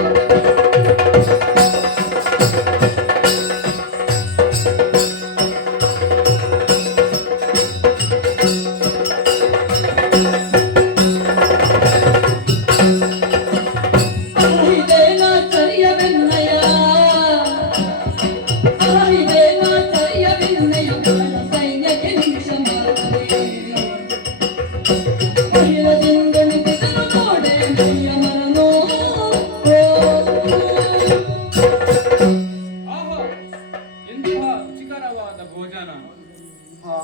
ಆಹಿದೇನ ಚರ್ಯವೆನ್ನಯ ಆಹಿದೇನ ಚರ್ಯವೆನ್ನಯ ಸೈನ್ಯಕ್ಕೆ ನಿಮಿಷ ಮಾಡಲಿ. ಮಹಿಳದಿಂದ ನಿಂತಿದ್ದನು ನೋಡೆ ಮೈಯ ಮರನೋ. ಆಹಾ, ಎಂತಹ ರುಚಿಕರವಾದ ಭೋಜನ. ಹಾ.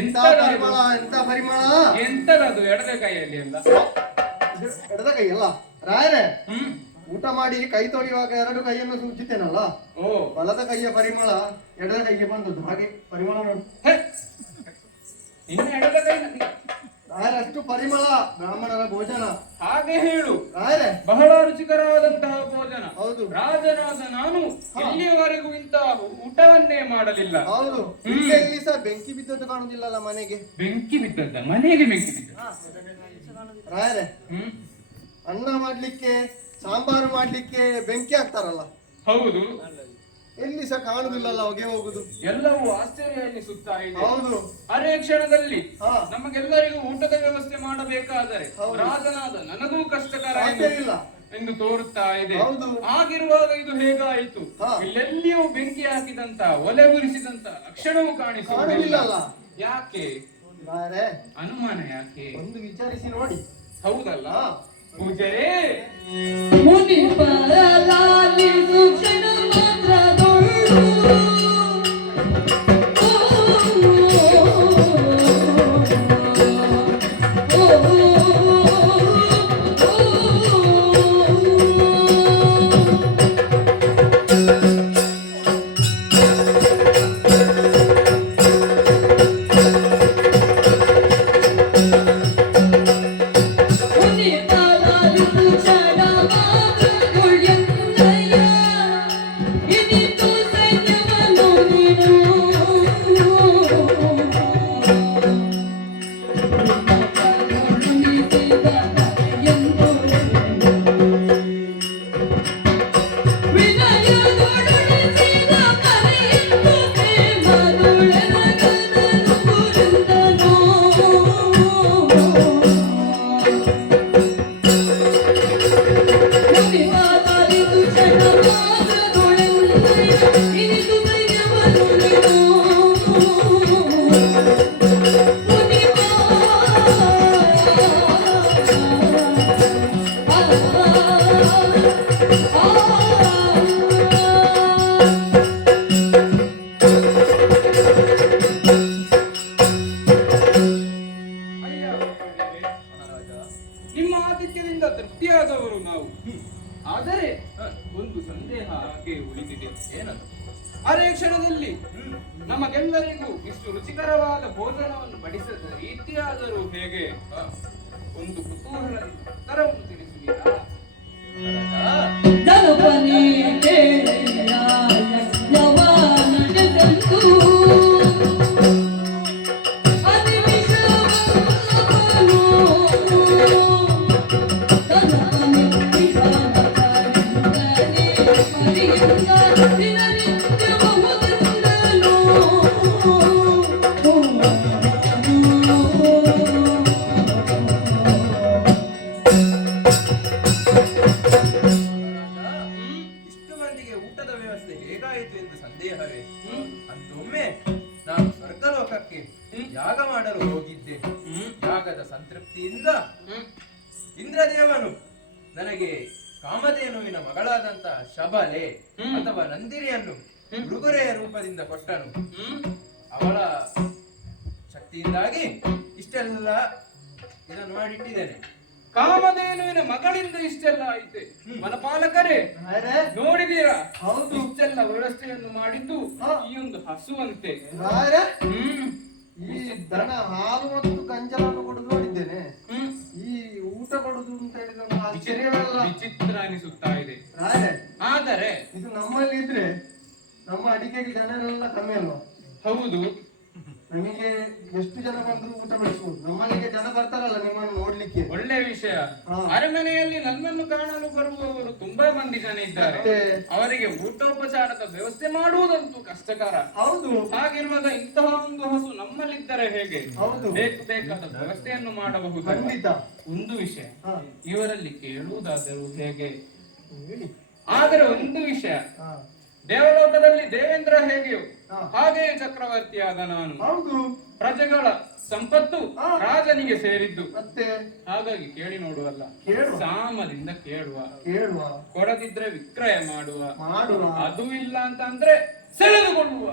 ಎಂತ ಎಂತದು? ಪರಿಮಳ, ಎಂತ ಪರಿಮಳ. ಎಂತದದು ಎಡದ ಕೈಯಲ್ಲಿ ಎಲ್ಲ? ಇದು ಎಡದ ಕೈ ಅಲ್ಲ ರಾಯರೇ. ಹ್ಮ್ ಊಟ ಮಾಡಿ ಕೈ ತೊಳೆಯುವಾಗ ಎರಡು ಕೈಯನ್ನು ಸೂಚಿತೇನಲ್ಲ, ಓ ಬಲದ ಕೈಯ ಪರಿಮಳ ಎಡದ ಕೈಗೆ ಬಂದದ್ದು. ಹಾಗೆ ಪರಿಮಳ ನೋಡಿ. ಹೇ. ನಿನ್ನ ಎಡದ ಕೈ ರಾಯರೇ, ಅಷ್ಟು ಪರಿಮಳ ಬ್ರಾಹ್ಮಣರ ಭೋಜನ. ಹಾಗೆ ಹೇಳು. ರಾಯರೇ, ಬಹಳ ರುಚಿಕರವಾದಂತಹ ಭೋಜನ. ಹೌದು. ರಾಜನಾದ ನಾನು ಇಲ್ಲಿಯವರೆಗೂ ಇಂತಹ ಊಟವನ್ನೇ ಮಾಡಲಿಲ್ಲ. ಹೌದು. ಇಲ್ಲಿ ಸಹ ಬೆಂಕಿ ಬಿದ್ದದ್ದು ಕಾಣುದಿಲ್ಲಲ್ಲ ಮನೆಗೆ. ಬೆಂಕಿ ಬಿದ್ದದ್ದ? ಮನೆಗೆ ಬೆಂಕಿ ಬಿದ್ದ? ರಾಯರೇ, ಹ್ಮ್ ಅನ್ನ ಮಾಡ್ಲಿಕ್ಕೆ ಸಾಂಬಾರು ಮಾಡ್ಲಿಕ್ಕೆ ಬೆಂಕಿ ಹಾಕ್ತಾರಲ್ಲ, ಹೌದು. ಎಲ್ಲಿ ಸಹ ಕಾಣುದಿಲ್ಲಲ್ಲ ಹೊಗೆ ಹೋಗುದು. ಎಲ್ಲವೂ ಆಶ್ಚರ್ಯ ಎನ್ನಿಸುತ್ತಾ ಇದೆ. ಹೌದು. ಅರೆ ಕ್ಷಣದಲ್ಲಿ ಹಾ. ನಮಗೆಲ್ಲರಿಗೂ ಊಟದ ವ್ಯವಸ್ಥೆ ಮಾಡಬೇಕಾದರೆ ಹೌದು. ರಾಜನಾದ ನನಗೂ ಕಷ್ಟಕರ ಸಾಧ್ಯ ಇಲ್ಲ. ಎಂದು ತೋರುತ್ತಾ ಇದೆ. ಹೌದು. ಆಗಿರುವಾಗ ಇದು ಹೇಗಾಯಿತು? ಹಾ. ಇಲ್ಲೆಲ್ಲಿಯೂ ಬೆಂಕಿ ಹಾಕಿದಂತ, ಒಲೆ ಉರಿಸಿದಂತ ಲಕ್ಷಣವೂ ಕಾಣಿಸುವುದಿಲ್ಲ. ಕಾಣುದಿಲ್ಲಲ್ಲ. ಯಾಕೆ? ರಾಯರೇ, ಅನುಮಾನ ಯಾಕೆ? ಒಂದು ವಿಚಾರಿಸಿ ನೋಡಿ. ಹೌದಲ್ಲ ಹಾ. ಪೂಜರೇ? ಮುನಿ ಪರಲಾಲಿಸು ಕ್ಷಣ ಮಾತ್ರದೊಳು. ಮುನಿ ಪರಲಾಲಿಸು ಕ್ಷಣ ಮಾತ್ರದೊಳು ಎನ್ನಯ್ಯ. ರುಚಿಕರವಾದ ಭೋಜನವನ್ನು ಬಡಿಸದ ರೀತಿಯಾದರೂ ಹೇಗೆ? ಒಂದು ಕುತೂಹಲ ಉತ್ತರವನ್ನು ತಿಳಿಸುವಿರಾ? ಜನಪನೇ ಕೇಳಿಯ ಯಜ್ಞವ ನಡೆಸಲು ಇಷ್ಟು ಮಂದಿಗೆ ಊಟದ ವ್ಯವಸ್ಥೆ ಹೇಗಾಯಿತು ಎಂದು ಸಂದೇಹವೇ. ಅಂದೊಮ್ಮೆ ನಾನು ಸ್ವರ್ಗಲೋಕಕ್ಕೆ ಯಾಗ ಮಾಡಲು ಹೋಗಿದ್ದೆ. ಯಾಗದ ಸಂತೃಪ್ತಿಯಿಂದ ಇಂದ್ರದೇವನು ನನಗೆ ಕಾಮಧೇನುವಿನ ಮಗಳಾದಂತ ಶಬಲೆ ಅಥವಾ ನಂದಿರಿಯನ್ನು ಉಡುಗೊರೆಯ ರೂಪದಿಂದ ಕೊಟ್ಟನು. ಅವಳ ಶಕ್ತಿಯಿಂದಾಗಿ ಇಷ್ಟೆಲ್ಲ ಇದನ್ನು ಮಾಡಿಟ್ಟಿದ್ದೇನೆ. ಕಾಮಧೇನುವಿನ ಮಗಳಿಂದ ಇಷ್ಟೆಲ್ಲ ಐತೆ. ವನಪಾಲಕರೇ ಅರೆ, ನೋಡಿದೀರಾ? ಹೌದು. ಇಷ್ಟೆಲ್ಲ ವ್ಯವಸ್ಥೆಯನ್ನು ಮಾಡಿದ್ದು ಈ ಒಂದು ಹಸುವಂತೆ. ರಾಯರೇ, ಹ್ಮ್ ಈ ದನ ಹಾಲು ಮತ್ತು ಗಂಜಲನ್ನು ಕೊಡುದು ನೋಡಿದ್ದೇನೆ. ಹ್ಮ್ ಈ ಊಟ ಕೊಡುದು ಅಂತ ಹೇಳಿದ್ರೆ ಒಂದು ಆಶ್ಚರ್ಯವಲ್ಲ. ವಿಚಿತ್ರ ಅನಿಸುತ್ತಾ ಇದೆ. ರಾಯರೇ, ಆದರೆ ಇದು ನಮ್ಮಲ್ಲಿ ಇದ್ರೆ ನಮ್ಮ ಅಡಿಕೆಗೆ ಜನರೆಲ್ಲ ಕಮ್ಮಿ ಅಲ್ವಾ? ಹೌದು, ನಮಗೆ ಎಷ್ಟು ಜನ ಬಂದ್ರು ಊಟ ಬಡಿಸಬಹುದು. ನಮ್ಮಲ್ಲಿಗೆ ಜನ ಬರ್ತಾರಲ್ಲ ನಿಮ್ಮನ್ನು ನೋಡ್ಲಿಕ್ಕೆ. ಒಳ್ಳೆ ವಿಷಯ. ಹಾ. ಅರಮನೆಯಲ್ಲಿ ನನ್ನನ್ನು ಕಾಣಲು ಬರುವವರು ತುಂಬಾ ಮಂದಿ ಜನ ಇದ್ದಾರೆ. ಮತ್ತೆ? ಅವರಿಗೆ ಊಟೋಪಚಾರದ ವ್ಯವಸ್ಥೆ ಮಾಡುವುದಂತೂ ಕಷ್ಟಕರ. ಹೌದು ಹಾಗಿರುವಾಗ ಇಂತಹ ಒಂದು ಹಸು ನಮ್ಮಲ್ಲಿದ್ದರೆ ಹೇಗೆ? ಹೌದು. ಬೇಕಾದ ವ್ಯವಸ್ಥೆಯನ್ನು ಮಾಡಬಹುದು. ಖಂಡಿತ. ಒಂದು ವಿಷಯ, ಹಾ. ಇವರಲ್ಲಿ ಕೇಳುವುದಾದರೂ ಹೇಗೆ? ಹೇಳಿ. ಆದರೆ ಒಂದು ವಿಷಯ, ಹಾ. ದೇವಲೋಕದಲ್ಲಿ ದೇವೇಂದ್ರ ಹೇಗೆಯೋ ಹಾ. ಹಾಗೆಯೇ ಚಕ್ರವರ್ತಿಯಾದ ನಾನು. ಹೌದು. ಪ್ರಜೆಗಳ ಸಂಪತ್ತು ಹಾ. ರಾಜನಿಗೆ ಸೇರಿದ್ದು. ಮತ್ತೆ ಹಾಗಾಗಿ ಕೇಳಿ ನೋಡುವಲ್ಲ, ಕೇಳುವ. ಸಾಮದಿಂದ ಕೇಳುವ, ಕೇಳುವ, ಕೊಡದಿದ್ರೆ ವಿಕ್ರಯ ಮಾಡುವ, ಮಾಡುವ, ಅದು ಇಲ್ಲ ಅಂತ ಅಂದ್ರೆ ಸೆಳೆದುಕೊಳ್ಳುವ.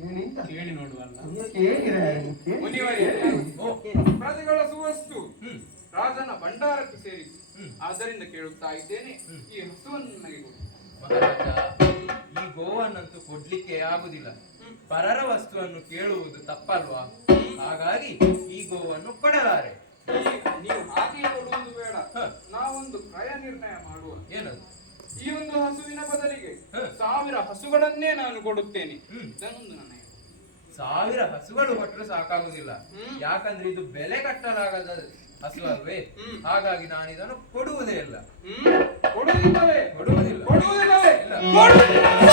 ಏನಿಂತ ಕೇಳಿ ನೋಡುವಲ್ಲ. ಕೇಳಿರೆ ಮುನಿವರಿಯೇ, ಪ್ರಜೆಗಳ ಸುವಸ್ತು ರಾಜನ ಭಂಡಾರಕ್ಕೆ ಸೇರಿದ್ದು. ಆದ್ದರಿಂದ ಕೇಳುತ್ತಾ ಇದ್ದೇನೆ, ಈ ಹಸುವನ್ನು ನನಗೆ ಕೊಡು. ಮಹಾರಾಜ, ಈ ಗೋವನ್ನಂತೂ ಕೊಡ್ಲಿಕ್ಕೆ ಆಗುದಿಲ್ಲ. ಪರರ ವಸ್ತುವನ್ನು ಕೇಳುವುದು ತಪ್ಪಲ್ವಾ? ಹಾಗಾಗಿ ಈ ಗೋವನ್ನು ಕೊಡಲಾರೆ. ನೀವು ಹಾಗೆ ಕೊಡುವುದು ಬೇಡ. ನಾವೊಂದು ಕ್ರಯ ನಿರ್ಣಯ ಮಾಡುವ. ಏನದು? ಈ ಒಂದು ಹಸುವಿನ ಬದಲಿಗೆ 1000 ಹಸುಗಳನ್ನೇ ನಾನು ಕೊಡುತ್ತೇನೆ. ಇದೊಂದು ನನ್ನ ಯೋಚನೆ. 1000 ಹಸುಗಳು ಕೊಟ್ಟರು ಸಾಕಾಗುದಿಲ್ಲ. ಯಾಕಂದ್ರೆ ಇದು ಬೆಲೆ ಕಟ್ಟಲಾಗದ ಹಸು ಅಲ್ವೇ? ಹಾಗಾಗಿ ನಾನು ಇದನ್ನು ಕೊಡುವುದೇ ಇಲ್ಲ. ಕೊಡುವುದಿಲ್ಲವೇ? ಕೊಡುವುದಿಲ್ಲ. ಕೊಡುವುದಿಲ್ಲವೇ? ಇಲ್ಲ. ಕೊಡುವುದಿಲ್ಲವೇ?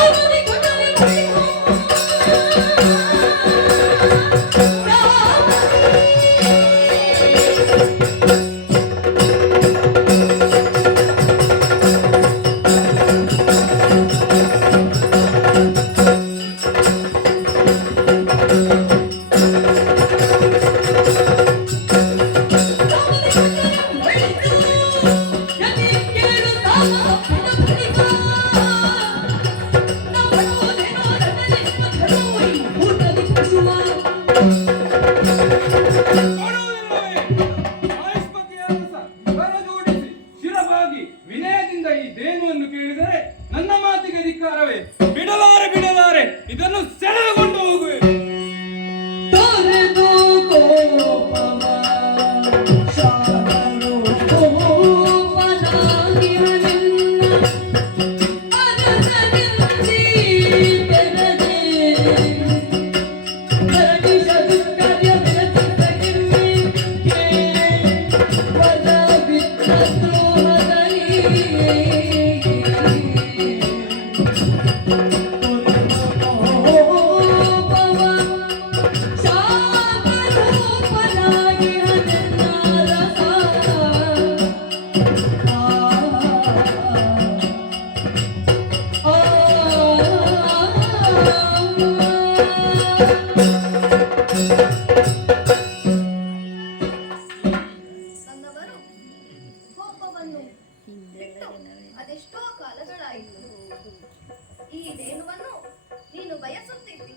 ಮಹೇಶ್ಪತಿಯಾದ ಕರ ಜೋಡಿಸಿ ಶಿರಬಾಗಿ ವಿನಯದಿಂದ ಈ ದೇನುವನ್ನು ಕೇಳಿದರೆ ನನ್ನ ಮಾತಿಗೆ ಧಿಕ್ಕಾರವೇ? ಬಿಡಲಾರೆ ಬಿಡಲಾರೆ, ಇದನ್ನು ಸೆಳೆದುಕೊಂಡು ಹೋಗುವೆ. ತೊರೆದು ಕೋಪವ ಶಾರನು ಕೋಪನಾಗಿರಲಿಲ್ಲ. ಅರಸನಿಂದಿ ತೆರೆದೆ ಕರಣಿಸದು ಕಾರ್ಯವಿರಚಿತಗಿರ್ಲಿಕ್ಕೆ ವದ ಬಿಟ್ಟ ದ್ರೋಹದಲ್ಲಿ ನನ್ನವರು ಕೋಪವನ್ನು ಬಿಟ್ಟು ಅದೆಷ್ಟೋ ಕಾಲಗಳಾಯಿತು. ಈ ದೇನುವನ್ನು ನೀನು ಬಯಸುತ್ತಿದ್ದಿ.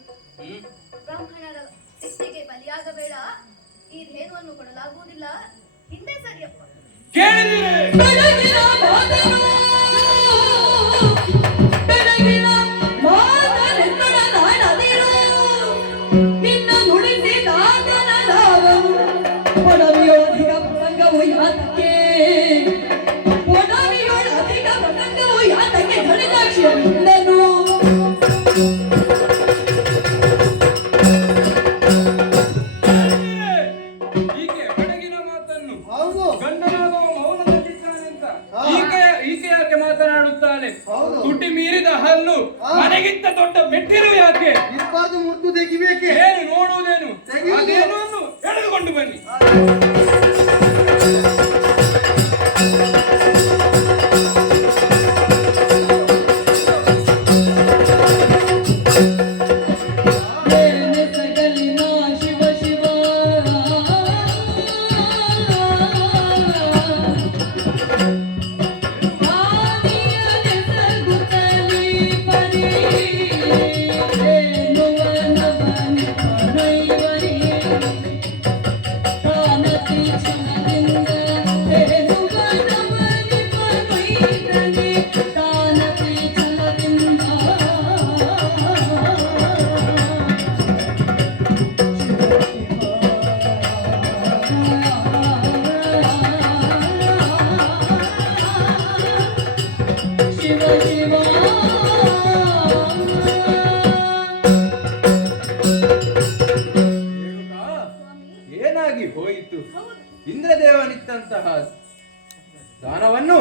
ಬ್ರಾಹ್ಮಣರ ಸಿಟ್ಟಿಗೆ ಬಲಿಯಾಗಬೇಡ. ಈ ಧೇನುವನ್ನು ಕೊಡಲಾಗುವುದಿಲ್ಲ. ಹಿಂದೆ ಸರಿಯಪ್ಪ. ಕೇಳಿದಿರೇ? ಬೆಳಗಿನ ಮಾತನು ಬೆಳಗಿನ ಮಾತನೆತ್ತಡ ನಾಡದಿರು ನಿನ್ನ ನುಡಿ ಸಗಲಿನ ಶಿವ ಶಿವ ಆದಿಯನೆ ಸಗುತ್ತಲಿ ಪರಿ ರೇಣುವನವನಿ ಪರೈವರಿ ಕಾನತಿ ಚಲದಿಂದ ರೇಣುವನವನಿ ಪರೈವರಿ ಕಾನತಿ ಚಲದಿಂದ ಶಿವ ಶಿವ ರೇಣುಕಾ, ಏನಾಗಿ ಹೋಯಿತು? ಹೌದು. ಇಂದ್ರದೇವನಿತ್ತಂತಹ ದಾನವನ್ನು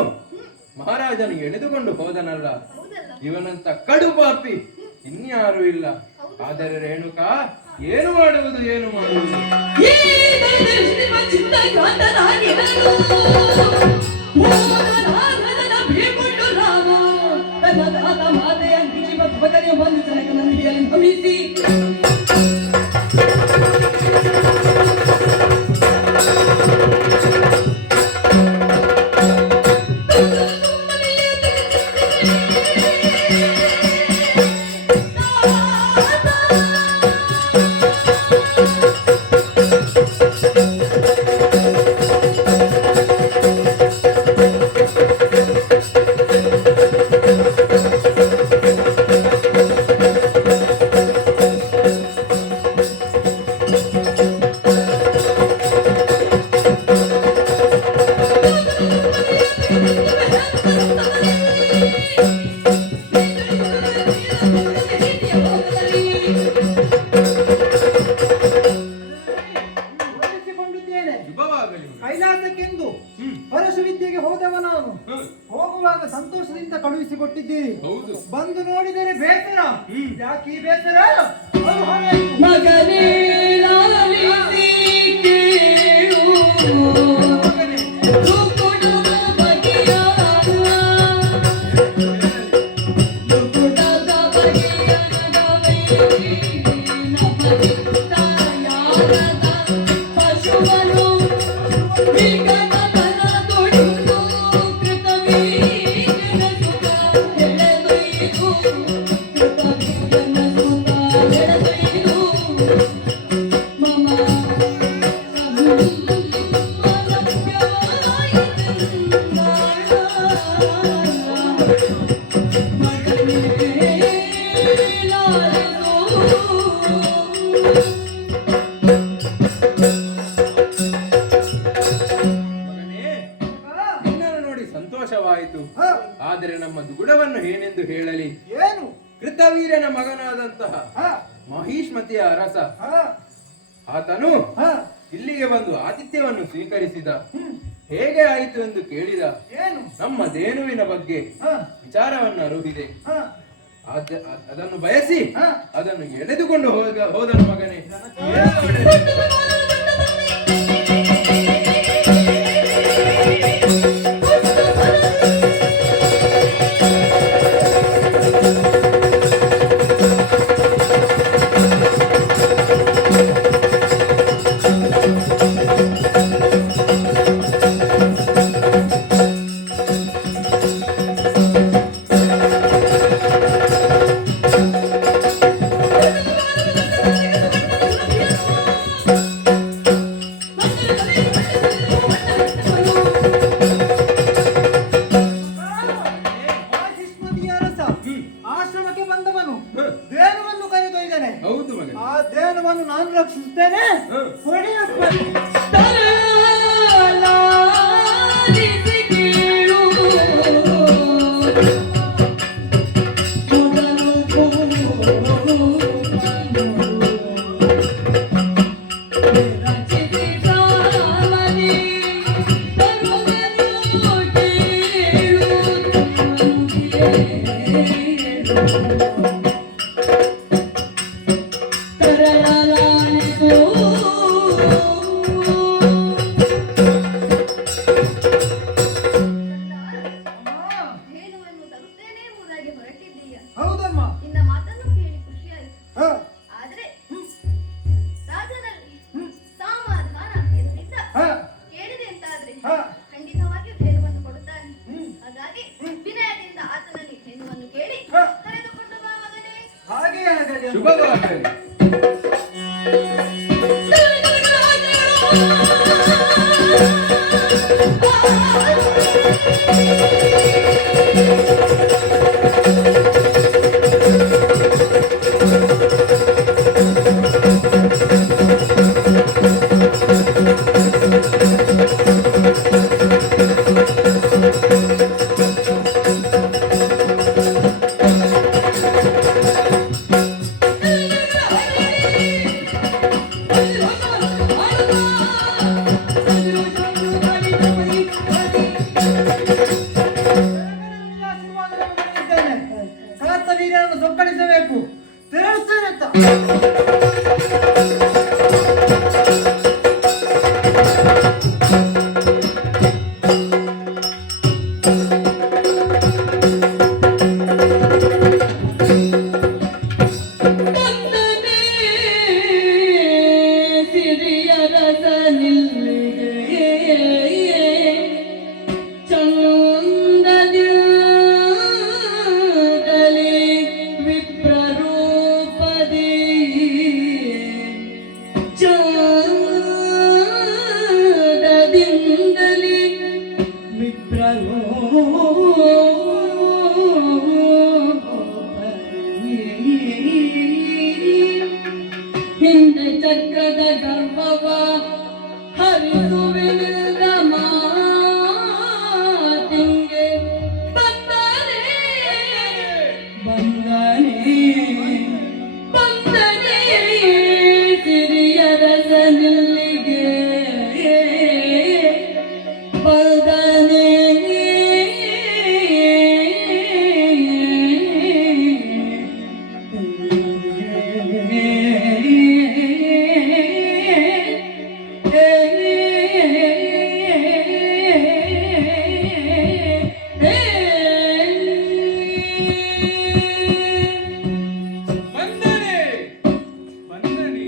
ಮಹಾರಾಜನು ಎಳೆದುಕೊಂಡು ಹೋದನಲ್ಲ. ಹೌದಲ್ಲ? ಇವನಂತ ಕಡು ಪಾಪಿ ಇನ್ಯಾರೂ ಇಲ್ಲ. ಆದರೆ ರೇಣುಕಾ, ಏನು ಮಾಡುವುದು ಏನು ಮಾಡುವುದು? ಈ ದೈವ ಚಿತ್ತ ಕಾಂತನಾಗಿ ನಾನು ಮೋಹನಾಧನ ಬೀಳ್ಕೊಂಡು ರಾಮ ತನ್ನ ದಾತ ಮಾತೆಯ ಜೀವ ಭಗರಿಯ ಒಂದು ಜನಕ ನನಗೆ ನಮಿಸಿ ಹೋಲಿಸಿಕೊಂಡಿದ್ದೇನೆ. ಶುಭವಾಗಲಿ. ಕೈಲಾಸಕ್ಕೆಂದು ಪರಶು ವಿದ್ಯೆಗೆ ಹೋದವ ನಾನು. ಹೋಗುವಾಗ ಸಂತೋಷದಿಂದ ಕಳುಹಿಸಿಕೊಟ್ಟಿದ್ದೀರಿ. ಹೌದು. ಬಂದು ನೋಡಿದರೆ ಬೇಸರ. ಯಾಕೆ ಈ ಬೇಸರ? ಅದು ಹಾಗೆ. ಮಗನೇ ಲಾಲಿಸಿ ಕೇಳು ದುಕುಟದ ಬಗೆಯ ದುಕುಟದ ಬಗೆಯ ನಮಗಿತ್ತಾಯಾರದ ಪಶುವನು ವಿಕಟತನ ತೊಡಿದು ಕೃತವೀರ್ಯನ ಸುತ ಎಳೆದೊಯ್ದು ಕೃತವೀರ್ಯನ ಸುತ ಎಳೆದೊಯ್ದು ಮಮ ಮಗನೇ, ನಿನ್ನನ್ನು ನೋಡಿ ಸಂತೋಷವಾಯಿತು. ಹ, ಆದರೆ ನಮ್ಮ ದುಗುಡವನ್ನು ಏನೆಂದು ಹೇಳಲಿ? ಏನು? ಕೃತವೀರ್ಯನ ಮಗನಾದಂತಹ ಹ, ಮಹಿಷ್ಮತಿಯ ಅರಸ ಹ, ಆತನು ಹ, ಇಲ್ಲಿಗೆ ಬಂದು ಆತಿಥ್ಯವನ್ನು ಸ್ವೀಕರಿಸಿದ. ಹೇಗೆ ಆಯಿತು ಎಂದು ಕೇಳಿದ. ಏನು? ನಮ್ಮ ಧೇನುವಿನ ಬಗ್ಗೆ ಹ, ವಿಚಾರವನ್ನು ಅರುಹಿದೆ. ಹ, ಅದನ್ನು ಬಯಸಿ ಹ. ಅದನ್ನು ಎಳೆದುಕೊಂಡು ಹೋದನು ಮಗನೇ. ಮಹಿಷ್ಮತಿಯ ಅರಸ ಆಶ್ರಮಕ್ಕೆ ಬಂದವನು ಹ. ದೇವವನ್ನು ಕರೆದೊಯ್ದಾನೆ. ಹೌದು ಮಗನೇ. ಆ ದೇವವನ್ನು ನಾನು ರಕ್ಷಿಸುತ್ತೇನೆ. ಹ. ಹೊಡೆಯಪ್ಪ. ತರಲಾರಿಸಿ ಕೇಳು ಮೊದಲು ರಚಿಸಿ ಸಾಮನೆ ತರುಗನು ಕೇಳು ತರಲಾರಿಸು ಕರ್ತವೀರ್ಯರನ್ನು ಸೊಕ್ಕಳಿಸಬೇಕು ತಿರಸ್ತೇನೆ ಅಂತ ಹಿಂದೆ ಚಕ್ರದ ಗರ್ಭವ ಹರಿಸುವಿನಿಂದ ಮಾತಿಂಗೆ ಬಂದನೆ ಬಂದನೆ ಸಿರಿಯ ರಸನಿಲ್ಲಿಗೆ ಬಂದನೆ ಬಂದನೆ ಬಂದನೆ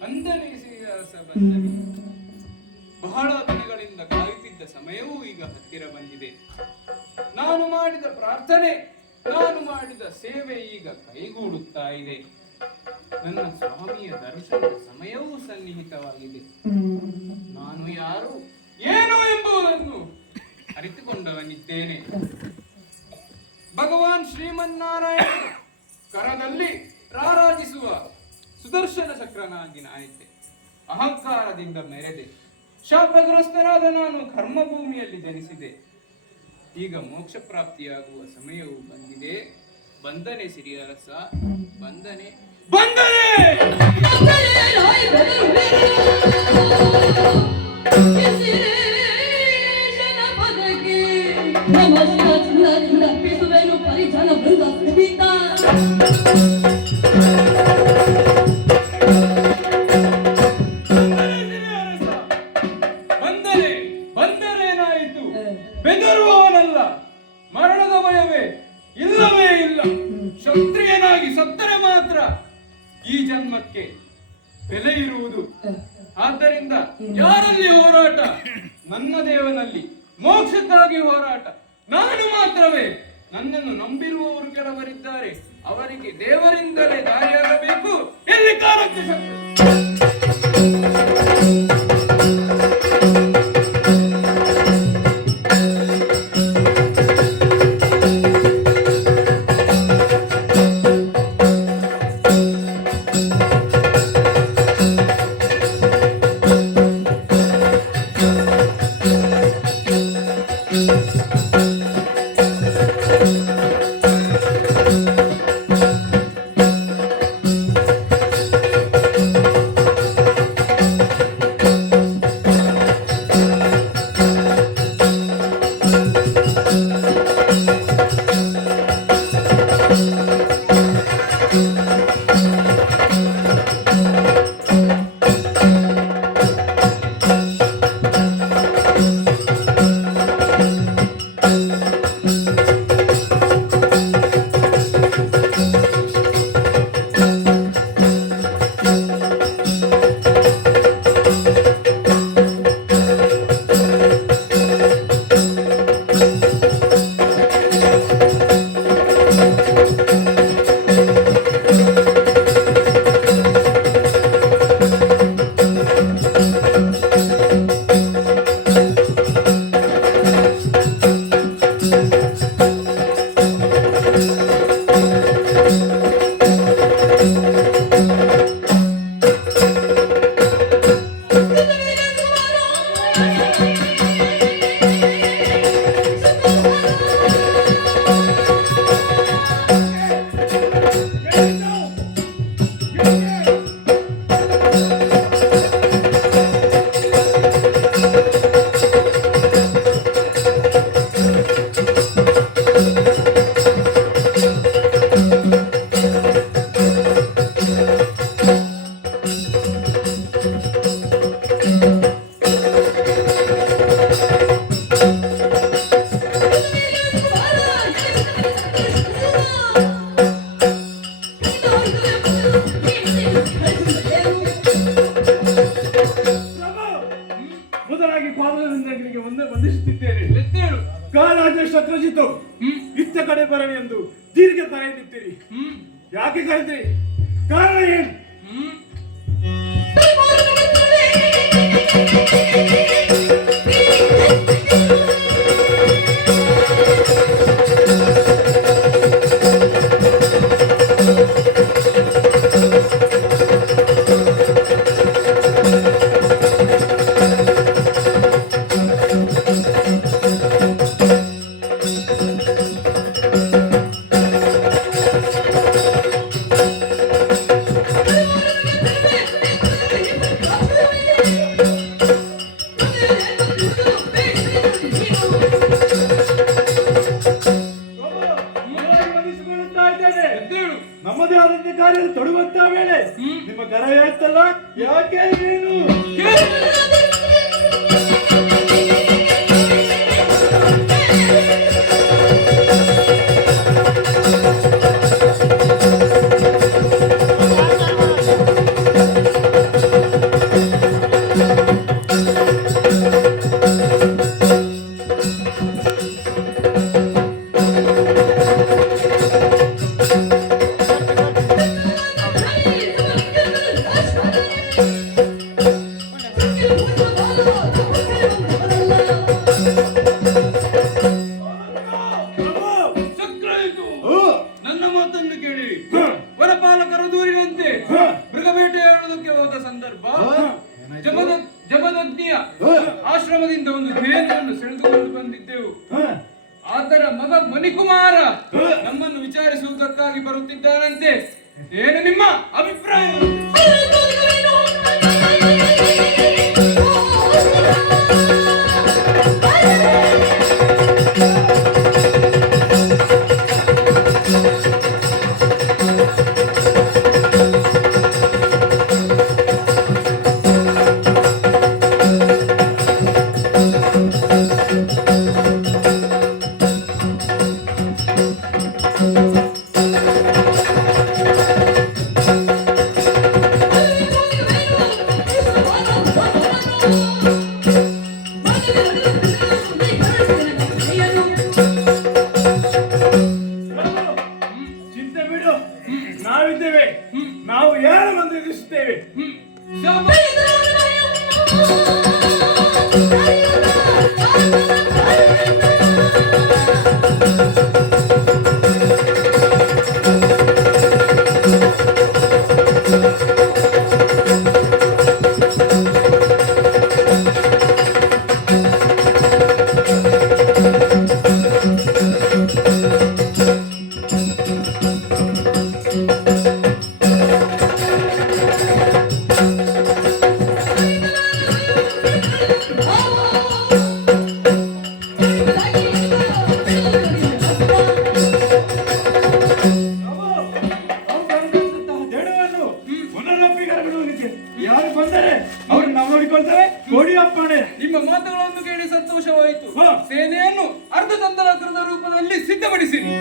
ಬಂದನೆ ಶ್ರೀನಿವಾಸ ಬಂದನೆ. ಬಹಳ ದಿನಗಳಿಂದ ಕಾಯುತ್ತಿದ್ದ ಸಮಯವೂ ಈಗ ಹತ್ತಿರ ಬಂದಿದೆ. ನಾನು ಮಾಡಿದ ಪ್ರಾರ್ಥನೆ, ನಾನು ಮಾಡಿದ ಸೇವೆ ಈಗ ಕೈಗೂಡುತ್ತಾ ಇದೆ. ನನ್ನ ಸ್ವಾಮಿಯ ದರ್ಶನದ ಸಮಯವೂ ಸನ್ನಿಹಿತವಾಗಿದೆ. ನಾನು ಯಾರು ಏನು ಎಂಬುದನ್ನು ಅರಿತುಕೊಂಡವನಿದ್ದೇನೆ. ಭಗವಾನ್ ಶ್ರೀಮನ್ನಾರಾಯಣ ಕರದಲ್ಲಿ ರಾರಾಜಿಸುವ ಸುದರ್ಶನ ಚಕ್ರನಾಗಿ ನಾನಿದ್ದೆ. ಅಹಂಕಾರದಿಂದ ಮೆರೆದೆ. ಶಾಪಗ್ರಸ್ತರಾದ ನಾನು ಕರ್ಮಭೂಮಿಯಲ್ಲಿ ಜನಿಸಿದೆ. ಈಗ ಮೋಕ್ಷ ಪ್ರಾಪ್ತಿಯಾಗುವ ಸಮಯವು ಬಂದಿದೆ. ಬಂದನೆ ಸಿರಿಯರಸ, ಬಂದನೆ ಬಂದನೆ. ಪರಿಜನ ಬೃಂದ ಸುನೀತ ಬಂದರೆ ಬಂದರೇನಾಯಿತು? ಬೆದರುವವನಲ್ಲ. ಮರಣದ ಭಯವೇ ಇಲ್ಲವೇ ಇಲ್ಲ. ಕ್ಷತ್ರಿಯನಾಗಿ ಸತ್ತರೆ ಮಾತ್ರ ಈ ಜನ್ಮಕ್ಕೆ ಬೆಲೆ ಇರುವುದು. ಆದ್ದರಿಂದ ಯಾರಲ್ಲಿ ಹೋರಾಟ? ನನ್ನ ದೇವನಲ್ಲಿ ಮೋಕ್ಷಕ್ಕಾಗಿ ಹೋರಾಟ. ನಾನು ಮಾತ್ರವೇ. ನನ್ನನ್ನು ನಂಬಿರುವವರು ಕೆಲವರಿದ್ದಾರೆ. ಅವರಿಗೆ ದೇವರಿಂದಲೇ ದಾರಿಯಾಗಬೇಕು. ಎಲ್ಲಿ ಕಾಲಕ್ಕೆ ಪಾದದಿಂದ ನಿನಗೆ ವಂದಿಸುತ್ತಿದ್ದೇನೆ. ಎದ್ದೇಳು. ಕಾಲಾಜ ಶತ್ರಜಿತು ಇತ್ತ ಕಡೆ ಬರಲಿ ಎಂದು ದೀರ್ಘ ಕರೆಯುತ್ತೀರಿ. ಯಾಕೆ ಕರೆದ್ರಿ? ಕಾರಣ ಏನು? ನಮ್ಮದೇ ಆದಂತ ಕಾರ್ಯ ತೊಡುವಂತ ವೇಳೆ ನಿಮ್ಮ ಕರ ಹೇಳ್ತಲ್ಲ, ಯಾಕೆ ಏನು? ನನ್ನ ಮಾತನ್ನು ಕೇಳಿ. ವನಪಾಲಕರ ದೂರಿನಂತೆ ಮೃಗಬೇಟೆ ಹೇಳುವುದಕ್ಕೆ ಹೋದ ಸಂದರ್ಭ ಜಮದಗ್ನಿಯ ಆಶ್ರಮದಿಂದ ಒಂದು ದೇಹವನ್ನು ಸೆಳೆದುಕೊಂಡು ಬಂದಿದ್ದೆವು. ಆತರ ಮಗ ಮಣಿಕುಮಾರ ನಮ್ಮನ್ನು ವಿಚಾರಿಸುವುದಕ್ಕಾಗಿ ಬರುತ್ತಿದ್ದಾನಂತೆ. ಏನು ನಿಮ್ಮ ಅಭಿಪ್ರಾಯ? ಚಿಂತೆ ಬಿಡು, ನಾವಿದ್ದೇವೆ. ನಾವು ಯಾರು ಬಂದು ಎದುರಿಸುತ್ತೇವೆ. ಯಾರು ಬಂದರೆ ಅವ್ರು ನಾವು ನೋಡಿಕೊಳ್ತೇವೆ. ಕೊಡಿ ಅಪ್ಪಣೆ. ನಿಮ್ಮ ಮಾತುಗಳನ್ನು ಕೇಳಿ ಸಂತೋಷವಾಯಿತು. ಸೇನೆಯನ್ನು ಅರ್ಧತಂತ್ರದ ರೂಪದಲ್ಲಿ ಸಿದ್ಧಪಡಿಸಿರಿ.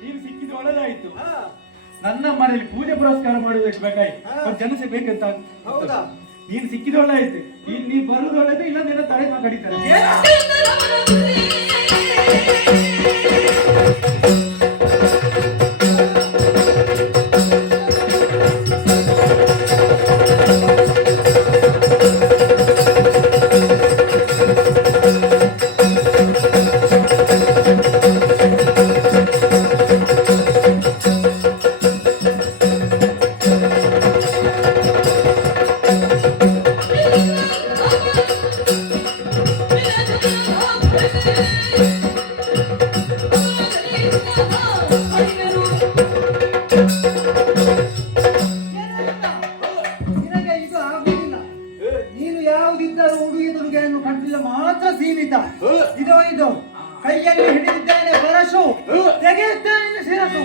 ನೀನು ಸಿಕ್ಕಿದ್ದು ಒಳ್ಳೆದಾಯ್ತು. ನನ್ನ ಮನೆಯಲ್ಲಿ ಪೂಜೆ ಪುರಸ್ಕಾರ ಮಾಡುವುದಕ್ಕೆ ಬೇಕಾಯ್ತು ಒಂದು ಜನಸೆ ಬೇಕಂತ. ಹೌದಾ? ನೀನು ಸಿಕ್ಕಿದ್ದು ಒಳ್ಳೆದಾಯ್ತು. ನೀನು ಬರುದು ಒಳ್ಳೇದು, ಇಲ್ಲ ನಿನ್ನ ತಲೆ ಕಡಿತಾರೆ. ನಿನಗೆ ಇದು ಆಗುದಿಲ್ಲ. ನೀನು ಯಾವುದಿದ್ದರೂ ಉಡುಗೆ ತೊಡುಗೆಯನ್ನು ಕಟ್ಟಿಲ್ಲ ಮಾತ್ರ ಸೀಮಿತ. ಇದು ಕೈಯಲ್ಲಿ ಹಿಡಿದಿದ್ದೇನೆ ಬರಸು, ತೆಗೆಯುತ್ತೇನೆ ಶಿರಸು.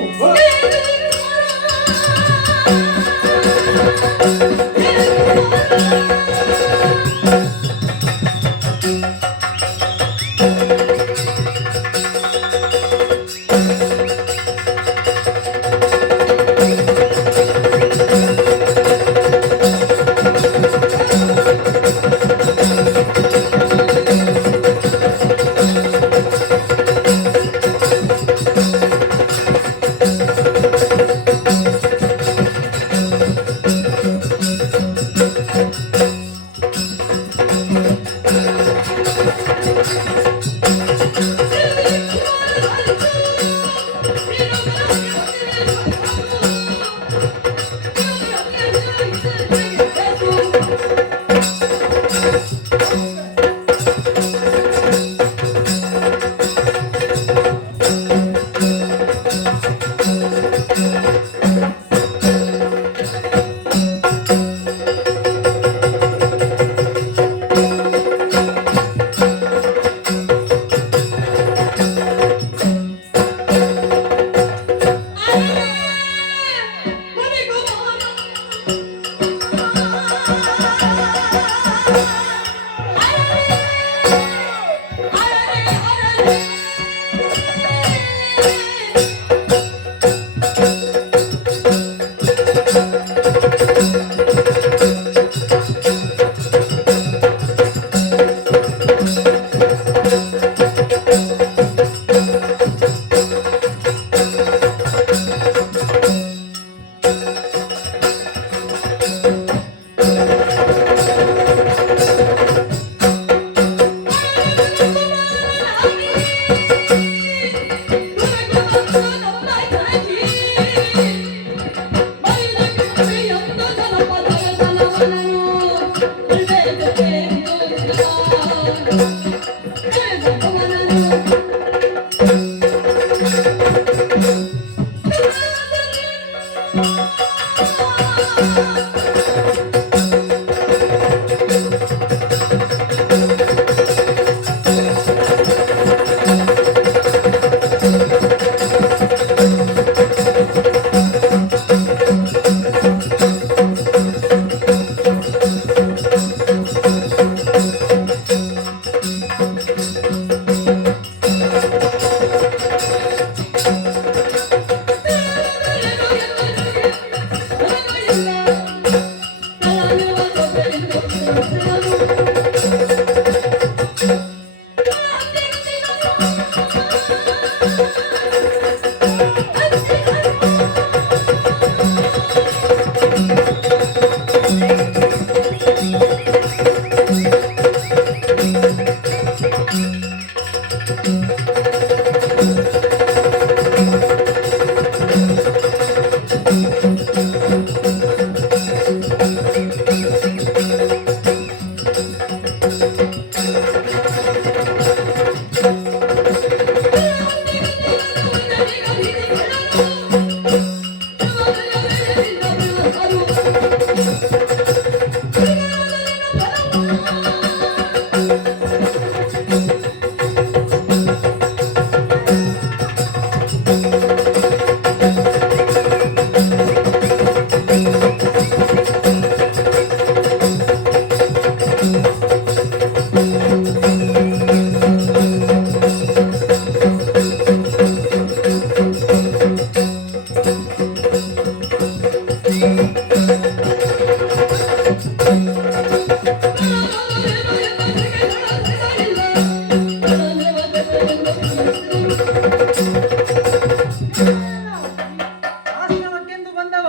ಆಶ್ರಮಕ್ಕೆಂದು ಬಂದವ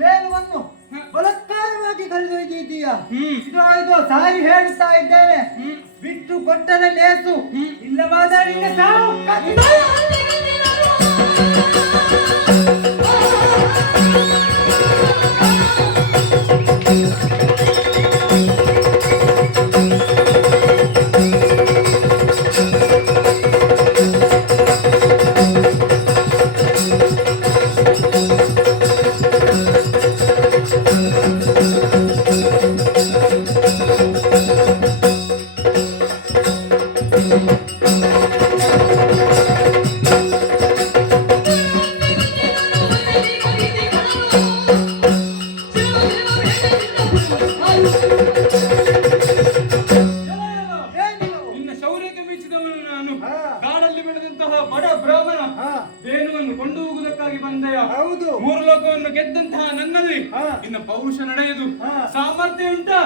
ದೇವವನ್ನು ಬಲತ್ಕಾರವಾಗಿ ಕರೆದೊಯ್ದಿದ್ದೀಯ. ಇದು ಸಾರಿ ಹೇಳುತ್ತಾ ಇದ್ದೇನೆ, ಬಿಟ್ಟು ಕೊಟ್ಟರೆ ಲೇಸು, ಇಲ್ಲವಾದರೆ ನಿನ್ನ ಸಾವು ಖಚಿತ. ನಿನ್ನ ಶೌರ್ಯಕ್ಕೆ ಮೆಚ್ಚಿದವನು ನಾನು. ಕಾಡಲ್ಲಿ ಬೆಳೆದಂತಹ ಬಡ ಬ್ರಾಹ್ಮಣ ವೇಣುವನ್ನು ಕೊಂಡು ಹೋಗುವುದಕ್ಕಾಗಿ ಬಂದೆಯ. ಹೌದು. 3 ಲೋಕವನ್ನು ಗೆದ್ದಂತಹ ನನ್ನಲ್ಲಿ ನಿನ್ನ ಪೌರುಷ ನಡೆಯದು, ಸಾಮರ್ಥ್ಯ ಉಂಟಾ?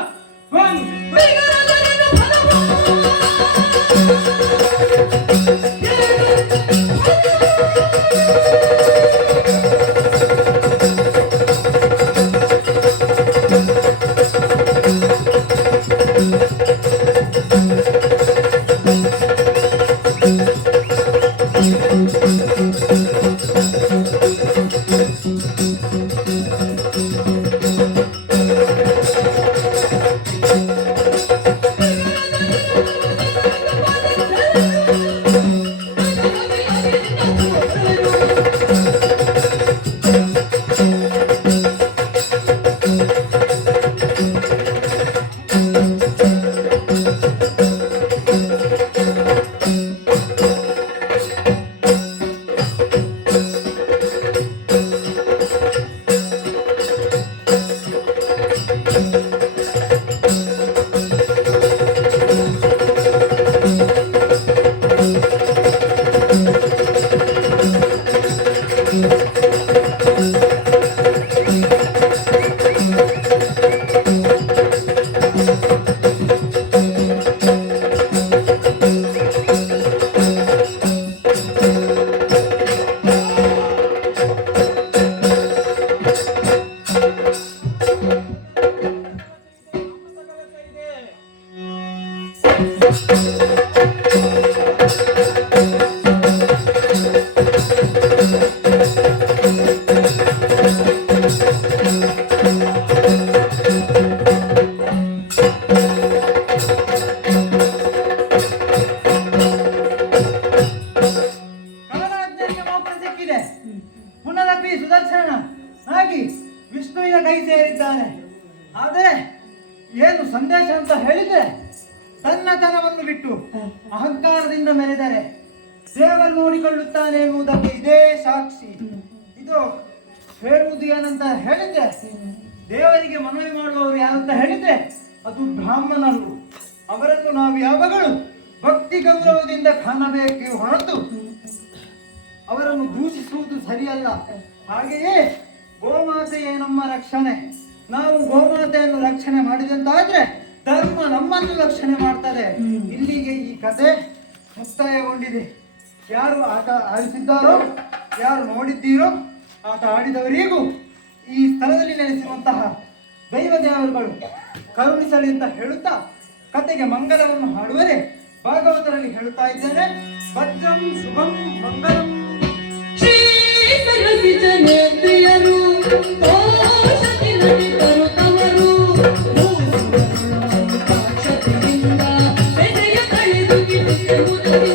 ಪುನರಪಿ ಸುದರ್ಶನ ಆಗಿ ವಿಷ್ಣುವಿನ ಕೈ ಸೇರಿದ್ದಾನೆ. ಆದರೆ ಏನು ಸಂದೇಶ ಅಂತ ಹೇಳಿದ್ರೆ, ತನ್ನತನವನ್ನು ಬಿಟ್ಟು ಅಹಂಕಾರದಿಂದ ಮೆರೆದರೆ ದೇವರು ನೋಡಿಕೊಳ್ಳುತ್ತಾನೆ ಎನ್ನುವುದಕ್ಕೆ ಇದೇ ಸಾಕ್ಷಿ. ಇದು ಹೇಳುವುದು ಏನಂತ ಹೇಳಿದ್ರೆ, ದೇವರಿಗೆ ಮನವಿ ಮಾಡುವವರು ಯಾರಂತ ಹೇಳಿದ್ರೆ ಅದು ಬ್ರಾಹ್ಮಣರು. ಅವರನ್ನು ನಾವು ಯಾವಾಗಲೂ ಭಕ್ತಿ ಗೌರವದಿಂದ ಕಾಣಬೇಕೆ ಹೊರತು ಅವರನ್ನು ದೂಷಿಸುವುದು ಸರಿಯಲ್ಲ. ಹಾಗೆಯೇ ಗೋಮಾತೆಯೇ ನಮ್ಮ ರಕ್ಷಣೆ. ನಾವು ಗೋಮಾತೆಯನ್ನು ರಕ್ಷಣೆ ಮಾಡಿದಂತಾದ್ರೆ ಧರ್ಮ ನಮ್ಮನ್ನು ರಕ್ಷಣೆ ಮಾಡ್ತದೆ. ಇಲ್ಲಿಗೆ ಈ ಕಥೆ ಮುಕ್ತಾಯಗೊಂಡಿದೆ. ಯಾರು ಆಟ ಆಡಿಸಿದ್ದಾರೋ, ಯಾರು ನೋಡಿದ್ದೀರೋ, ಆಟ ಆಡಿದವರಿಗೂ ಈ ಸ್ಥಳದಲ್ಲಿ ನೆಲೆಸಿರುವಂತಹ ದೈವ ದೇವರುಗಳು ಕರುಣಿಸಲಿ ಅಂತ ಹೇಳುತ್ತಾ ಕತೆಗೆ ಮಂಗಲವನ್ನು ಹಾಡುವರೆ ಭಾಗವತರಲ್ಲಿ ಹೇಳುತ್ತಾ ಇದ್ದೇನೆ. ಭದ್ರಂ ಶುಭಂ ಮಂಗಲಂ. ಶ್ರೀಕರಸಿ ಜನೇಂದ್ರಿಯರು ಕೋಶತಿ ನಟಿತರು ತವರು ಮೂರು ಸಾಕ್ಷತೆಯಿಂದ ಬೆದೆಯ ಕಳೆದು ಕಿಡಿಗೆ ಮುದರಿ